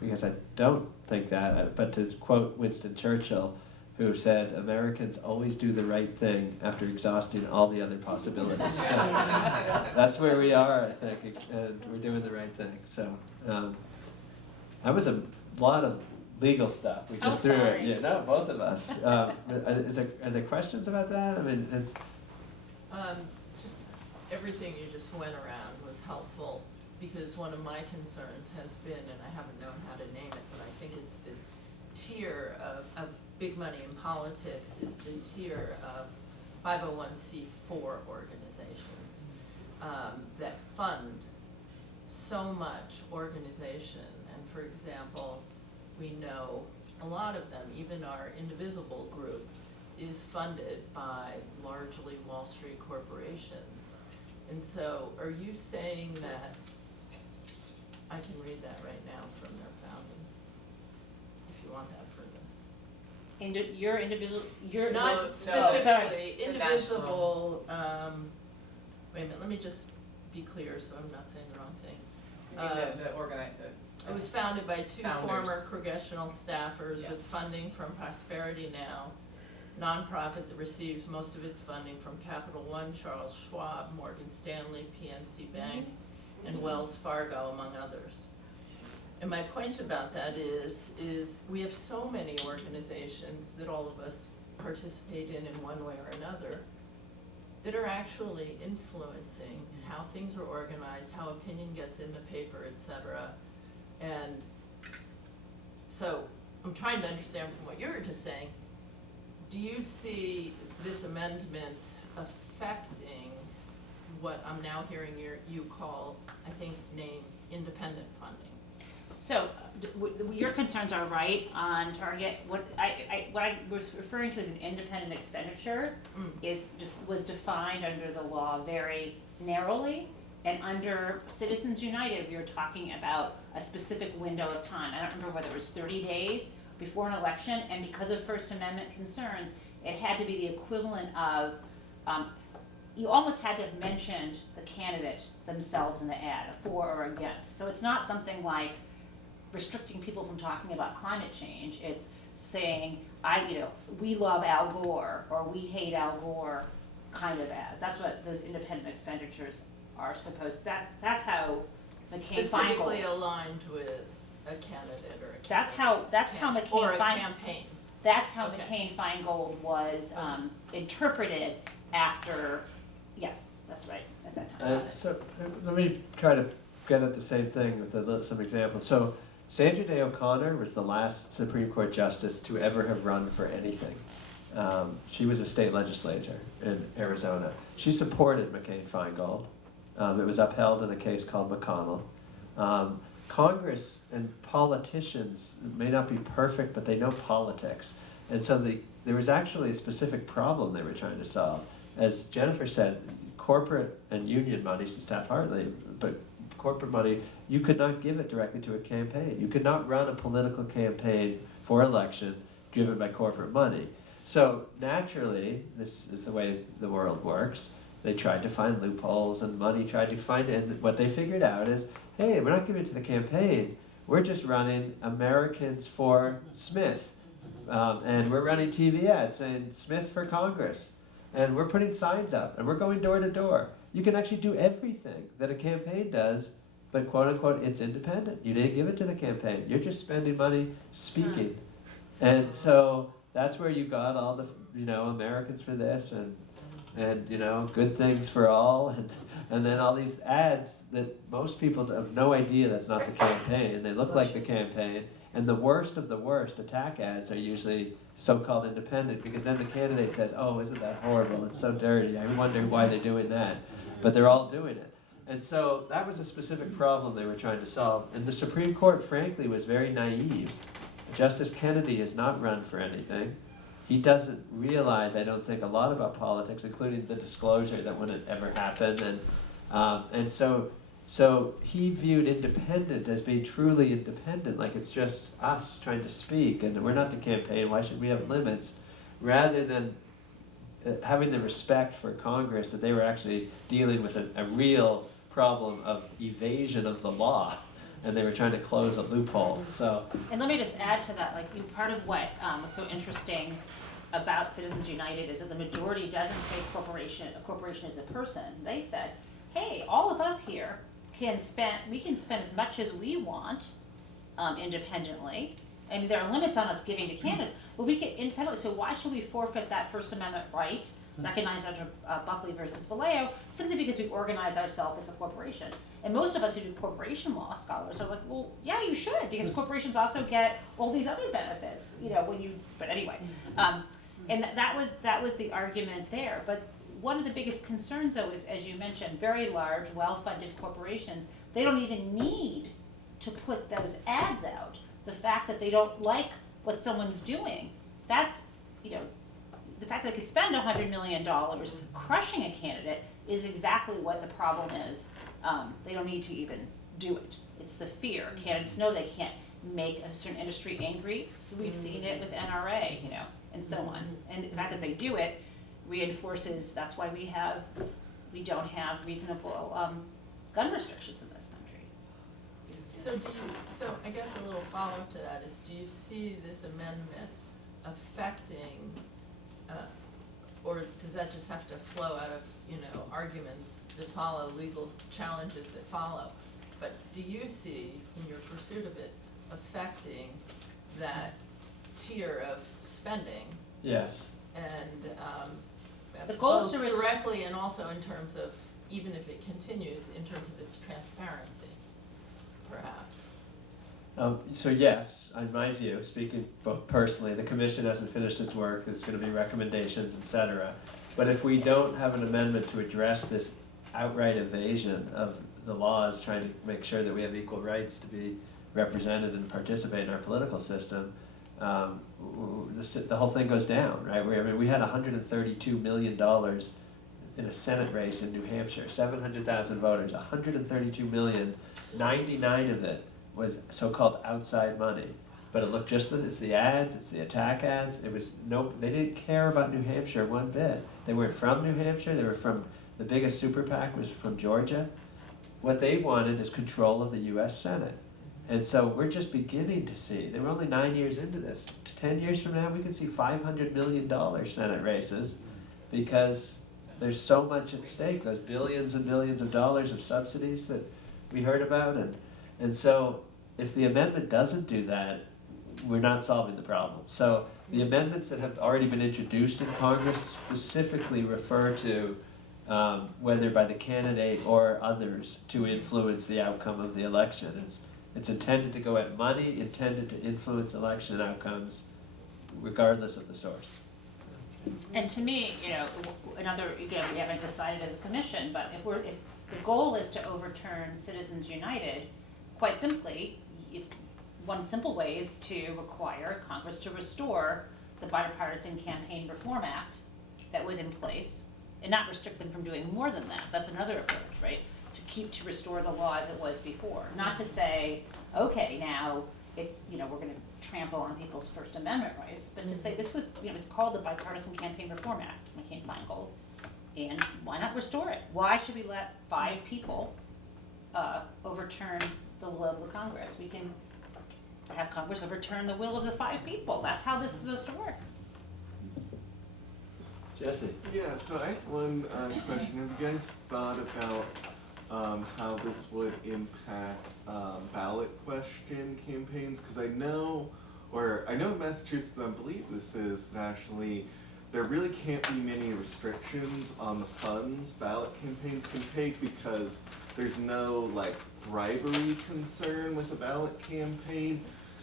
because I don't think that, but to quote Winston Churchill, who said, Americans always do the right thing after exhausting all the other possibilities. That's where we are, I think, and we're doing the right thing. So that was a lot of legal stuff. We just threw it. Yeah, no, both of us. Are there questions about that? I mean, it's... Just everything you just went around was helpful, because one of my concerns has been, and I haven't known how to name it, but I think it's the tier of big money in politics is the tier of 501c4 organizations that fund so much organization. And for example, we know a lot of them, even our Indivisible group, is funded by largely Wall Street corporations. And so are you saying that, I can read that right now from their founding, if you want that for the. Your individual, your. Not specifically, Indivisible, wait a minute, let me just be clear so I'm not saying the wrong thing. It was founded by two former congressional staffers with funding from Prosperity Now, nonprofit that receives most of its funding from Capital One, Charles Schwab, Morgan Stanley, PNC Bank, and Wells Fargo, among others. And my point about that is we have so many organizations that all of us participate in one way or another that are actually influencing how things are organized, how opinion gets in the paper, etc. And so I'm trying to understand from what you were just saying, do you see this amendment affecting what I'm now hearing you call, I think, name independent funding? So your concerns are right on target. What I was referring to as an independent expenditure was defined under the law very narrowly, and under Citizens United we were talking about a specific window of time. I don't remember whether it was 30 days before an election, and because of First Amendment concerns, it had to be the equivalent of you almost had to have mentioned the candidate themselves in the ad, for or against. So it's not something like restricting people from talking about climate change. It's saying, we love Al Gore or we hate Al Gore kind of ad. That's what those independent expenditures are supposed. That's how specifically aligned with a candidate or a That's how McCain or a Feingold. campaign. That's how Okay. McCain Feingold was interpreted after. Yes, that's right at that time. So let me try to get at the same thing with some examples. So Sandra Day O'Connor was the last Supreme Court justice to ever have run for anything. She was a state legislator in Arizona. She supported McCain Feingold. It was upheld in a case called McConnell. Congress and politicians may not be perfect, but they know politics. And so there was actually a specific problem they were trying to solve. As Jennifer said, corporate and union money, since Taft Hartley, but corporate money, you could not give it directly to a campaign. You could not run a political campaign for election driven by corporate money. So naturally, this is the way the world works. They tried to find loopholes and money tried to find it. And what they figured out is, hey, we're not giving it to the campaign. We're just running Americans for Smith. And we're running TV ads saying Smith for Congress. And we're putting signs up and we're going door to door. You can actually do everything that a campaign does, but quote unquote, it's independent. You didn't give it to the campaign. You're just spending money speaking. And so that's where you got all the, Americans for this and good things for all and then all these ads that most people have no idea that's not the campaign. They look like the campaign. And the worst of the worst attack ads are usually so-called independent because then the candidate says, oh, isn't that horrible? It's so dirty. I wonder why they're doing that. But they're all doing it. And so that was a specific problem they were trying to solve. And the Supreme Court, frankly, was very naive. Justice Kennedy has not run for anything. He doesn't realize, I don't think, a lot about politics, including the disclosure that wouldn't ever happen. And so he viewed independent as being truly independent, like it's just us trying to speak, and we're not the campaign, why should we have limits? Rather than having the respect for Congress that they were actually dealing with a real problem of evasion of the law, and they were trying to close a loophole. So. And let me just add to that, part of what was so interesting about Citizens United is that the majority doesn't say a corporation is a person. They said, hey, all of us here we can spend as much as we want independently. I mean, there are limits on us giving to candidates, but we can independently. So why should we forfeit that First Amendment right, recognized under Buckley versus Vallejo, simply because we organize ourselves as a corporation? And most of us who do corporation law scholars are like, well, yeah, you should, because corporations also get all these other benefits, but anyway. And that was the argument there. But one of the biggest concerns, though, is, as you mentioned, very large, well-funded corporations, they don't even need to put those ads out. The fact that they don't like what someone's doing, that's, the fact that they could spend $100 million crushing a candidate is exactly what the problem is. They don't need to even do it. It's the fear. Candidates know they can't make a certain industry angry. We've seen it with NRA, and so on. And the fact that they do it reinforces, that's why we don't have reasonable gun restrictions in this country. So I guess a little follow-up to that is, do you see this amendment affecting, or does that just have to flow out of, arguments that follow, legal challenges that follow? But do you see, in your pursuit of it, affecting that tier of spending? Yes. And the goal both is directly and also in terms of, even if it continues, in terms of its transparency, perhaps. So yes, in my view, speaking both personally, the commission hasn't finished its work, there's going to be recommendations, etc. But if we don't have an amendment to address this outright evasion of the laws, trying to make sure that we have equal rights to be represented and participate in our political system, the whole thing goes down, right? We had $132 million in a Senate race in New Hampshire, 700,000 voters, 132 million, 99 of it was so-called outside money. But it looked it's the ads, it's the attack ads. They didn't care about New Hampshire one bit. They weren't from New Hampshire, they were from, the biggest super PAC was from Georgia. What they wanted is control of the US Senate. And so we're just beginning to see, they were only 9 years into this. 10 years from now, we could see $500 million Senate races because there's so much at stake, those billions and billions of dollars of subsidies that we heard about, and so if the amendment doesn't do that, we're not solving the problem. So the amendments that have already been introduced in Congress specifically refer to whether by the candidate or others to influence the outcome of the election. It's intended to go at money, intended to influence election outcomes, regardless of the source. And to me, you know, another, again, we haven't decided as a commission, but if the goal is to overturn Citizens United, quite simply, it's one simple way is to require Congress to restore the Bipartisan Campaign Reform Act that was in place, and not restrict them from doing more than that. That's another approach, right? To restore the law as it was before. Not to say, okay, now it's, you know, we're gonna trample on people's First Amendment rights, but to say this was, you know, it's called the Bipartisan Campaign Reform Act, McCain-Feingold, and why not restore it? Why should we let 5 people overturn the will of the Congress? We can have Congress overturn the will of the 5 people. That's how this is supposed to work. Jesse? Yeah, so I have one question. Have you guys thought about how this would impact ballot question campaigns? Because I know in Massachusetts, I believe this is nationally, there really can't be many restrictions on the funds ballot campaigns can take because there's no like bribery concern with a ballot campaign.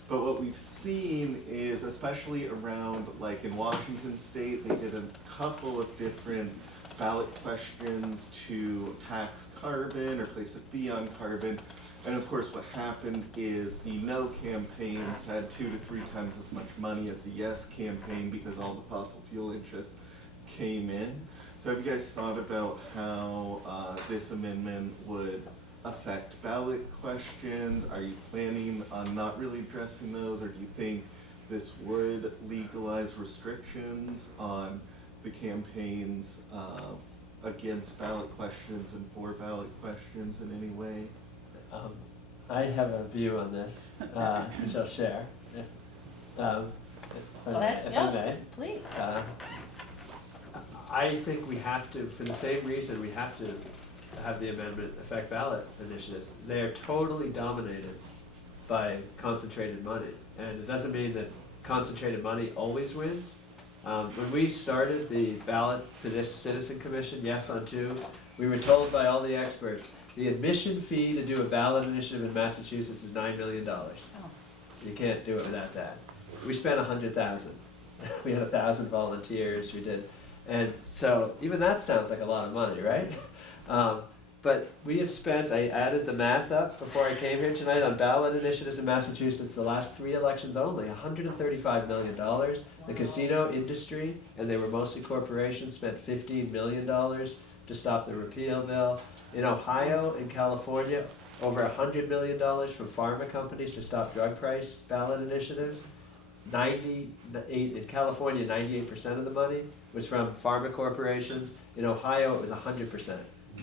But what we've seen is, especially around, like in Washington State, they did a couple of different ballot questions to tax carbon or place a fee on carbon. And of course what happened is the no campaigns had 2 to 3 times as much money as the yes campaign because all the fossil fuel interests came in. So have you guys thought about how this amendment would affect ballot questions? Are you planning on not really addressing those, or do you think this would legalize restrictions on the campaigns against ballot questions and for ballot questions in any way? I have a view on this, which I'll share. Go ahead, if yeah, I may. please. I think we have to, for the same reason, we have to have the amendment affect ballot initiatives. They are totally dominated by concentrated money. And it doesn't mean that concentrated money always wins. When we started the ballot for this citizen commission, Yes on 2, we were told by all the experts, the admission fee to do a ballot initiative in Massachusetts is $9 million. Oh. You can't do it without that. We spent 100,000. We had 1,000 volunteers, we did. And so even that sounds like a lot of money, right? But we have spent, I added the math up before I came here tonight, on ballot initiatives in Massachusetts, the last 3 elections only, $135 million. The casino industry, and they were mostly corporations, spent $15 million to stop the repeal bill. In Ohio and California, over $100 million from pharma companies to stop drug price ballot initiatives. In California, 98% of the money was from pharma corporations. In Ohio, it was 100%.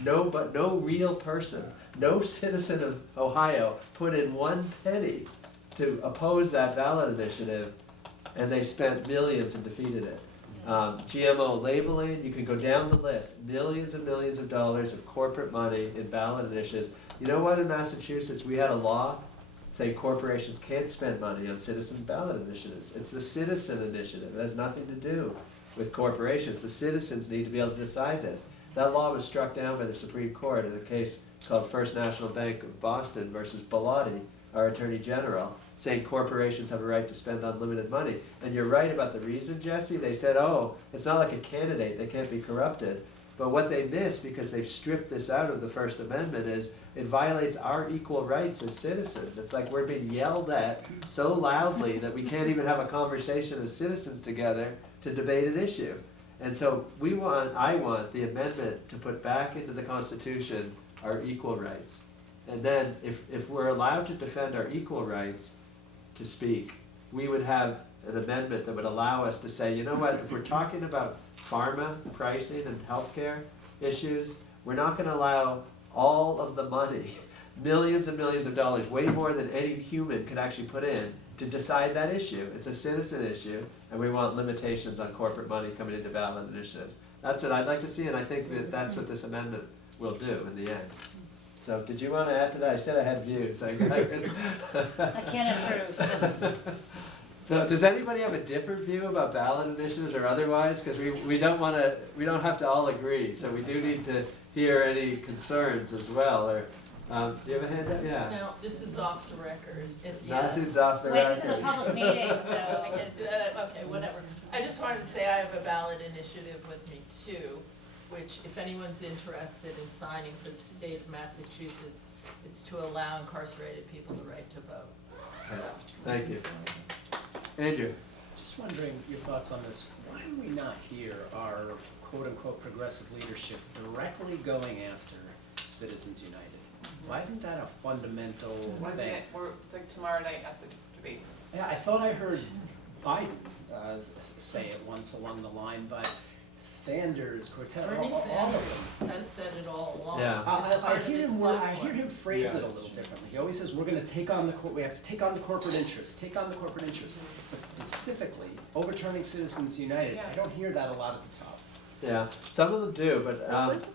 No real person, no citizen of Ohio put in 1 penny to oppose that ballot initiative, and they spent millions and defeated it. GMO labeling, you can go down the list, millions and millions of dollars of corporate money in ballot initiatives. You know what, in Massachusetts, we had a law say corporations can't spend money on citizen ballot initiatives. It's the citizen initiative, it has nothing to do with corporations. The citizens need to be able to decide this. That law was struck down by the Supreme Court in a case called First National Bank of Boston versus Bellotti, our Attorney General, saying corporations have a right to spend unlimited money. And you're right about the reason, Jesse. They said, oh, it's not like a candidate, they can't be corrupted. But what they miss, because they've stripped this out of the First Amendment, is it violates our equal rights as citizens. It's like we're being yelled at so loudly that we can't even have a conversation as citizens together to debate an issue. And so I want the amendment to put back into the Constitution our equal rights. And then if we're allowed to defend our equal rights to speak, we would have an amendment that would allow us to say, you know what, if we're talking about pharma pricing and healthcare issues, we're not going to allow all of the money, millions and millions of dollars, way more than any human could actually put in, to decide that issue. It's a citizen issue, and we want limitations on corporate money coming into ballot initiatives. That's what I'd like to see, and I think that that's what this amendment will do in the end. So did you want to add to that? I said I had views. I can't improve. So does anybody have a different view about ballot initiatives or otherwise? Because we don't have to all agree. So we do need to hear any concerns as well. Or do you have a hand up? Yeah. No, this is off the record. Nothing's off the Wait, record. this is a public meeting, so. Okay, whatever. I just wanted to say I have a ballot initiative with me too, which if anyone's interested in signing for the state of Massachusetts, it's to allow incarcerated people the right to vote. So. Thank you. Andrew. Just wondering your thoughts on this. Why do we not hear our quote-unquote progressive leadership directly going after Citizens United? Why isn't that a fundamental thing? It's like tomorrow night at the debates. Yeah, I thought I heard Biden say it once along the line, but Sanders, Cortez, Bernie all of them. Sanders has said it all along. Yeah. It's part of his I hear platform. him phrase it a little differently. He always says, we're gonna take on we have to take on the corporate interest, take on the corporate interest. But specifically, overturning Citizens United, I don't hear that a lot at the top. Yeah, some of them do, but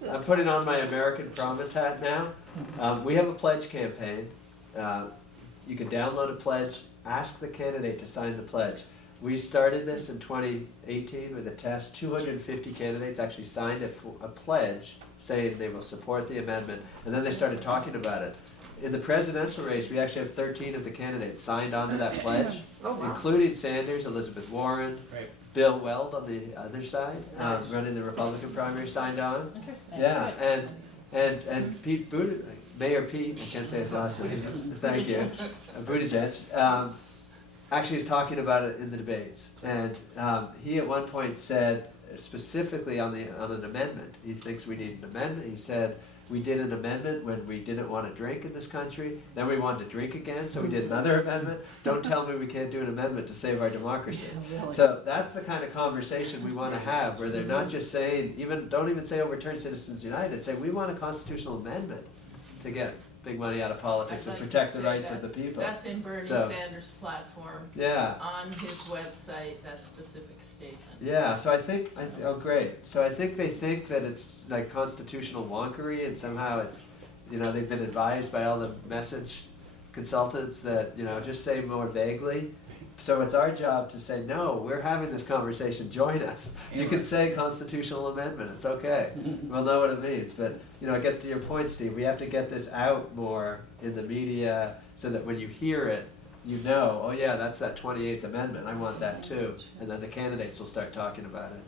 I'm putting on my American Promise hat now. We have a pledge campaign. You can download a pledge, ask the candidate to sign the pledge. We started this in 2018 with a test. 250 candidates actually signed a pledge saying they will support the amendment, and then they started talking about it. In the presidential race, we actually have 13 of the candidates signed on to that pledge, including Sanders, Elizabeth Warren, Bill Weld on the other side, running the Republican primary, signed on. Interesting. Yeah, and Pete Buttigieg, Mayor Pete, I can't say his last name, thank you, Buttigieg, actually is talking about it in the debates. And he at one point said, specifically on an amendment, he thinks we need an amendment. He said, we did an amendment when we didn't want to drink in this country, then we wanted to drink again, so we did another amendment. Don't tell me we can't do an amendment to save our democracy. So that's the kind of conversation we want to have, where they're not just saying, don't even say overturn Citizens United, say we want a constitutional amendment to get big money out of politics and protect the rights of the people. That's in Bernie Sanders' platform. Yeah. On his website, that specific statement. Yeah, so I think, oh great. So I think they think that it's like constitutional wonkery and somehow it's, they've been advised by all the message consultants that, just say more vaguely. So it's our job to say, no, we're having this conversation, join us. You can say constitutional amendment, it's okay. We'll know what it means. But, it gets to your point, Steve, we have to get this out more in the media so that when you hear it, oh yeah, that's that 28th Amendment, I want that too. And then the candidates will start talking about it.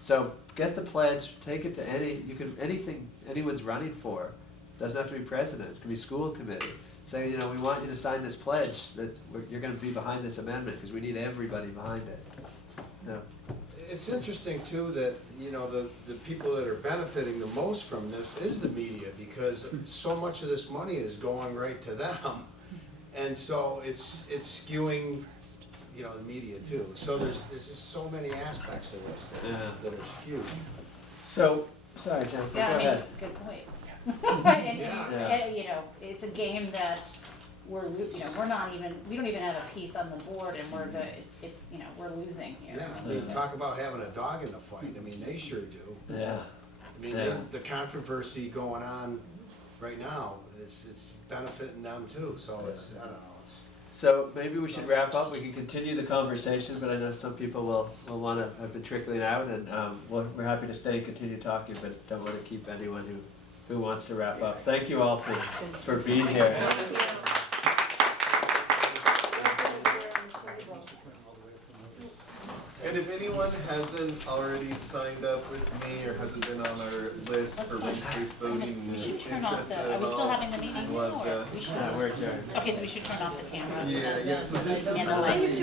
So get the pledge, take it to anything anyone's running for. Doesn't have to be president, it could be school committee. Say, we want you to sign this pledge that you're going to be behind this amendment because we need everybody behind it. No. It's interesting too that, the people that are benefiting the most from this is the media, because so much of this money is going right to them. And so it's skewing, the media too. So there's just so many aspects of this that are skewed. So, sorry, Jennifer, go ahead. Good point. And, it's a game that we don't even have a piece on the board, and we're losing here. Yeah, talk about having a dog in the fight, they sure do. Yeah. The controversy going on right now, it's benefiting them too, so it's, I don't know. So maybe we should wrap up. We can continue the conversation, but I know some people will want to have been trickling out, and we're happy to stay and continue talking, but don't want to keep anyone who wants to wrap up. Thank you all for being here. And if anyone hasn't already signed up with me or hasn't been on our list for race-based voting, We should turn off are we still having the meeting? Or we should? We're adjourned. Okay, so we should turn off the cameras. Yeah, so this is And the lights.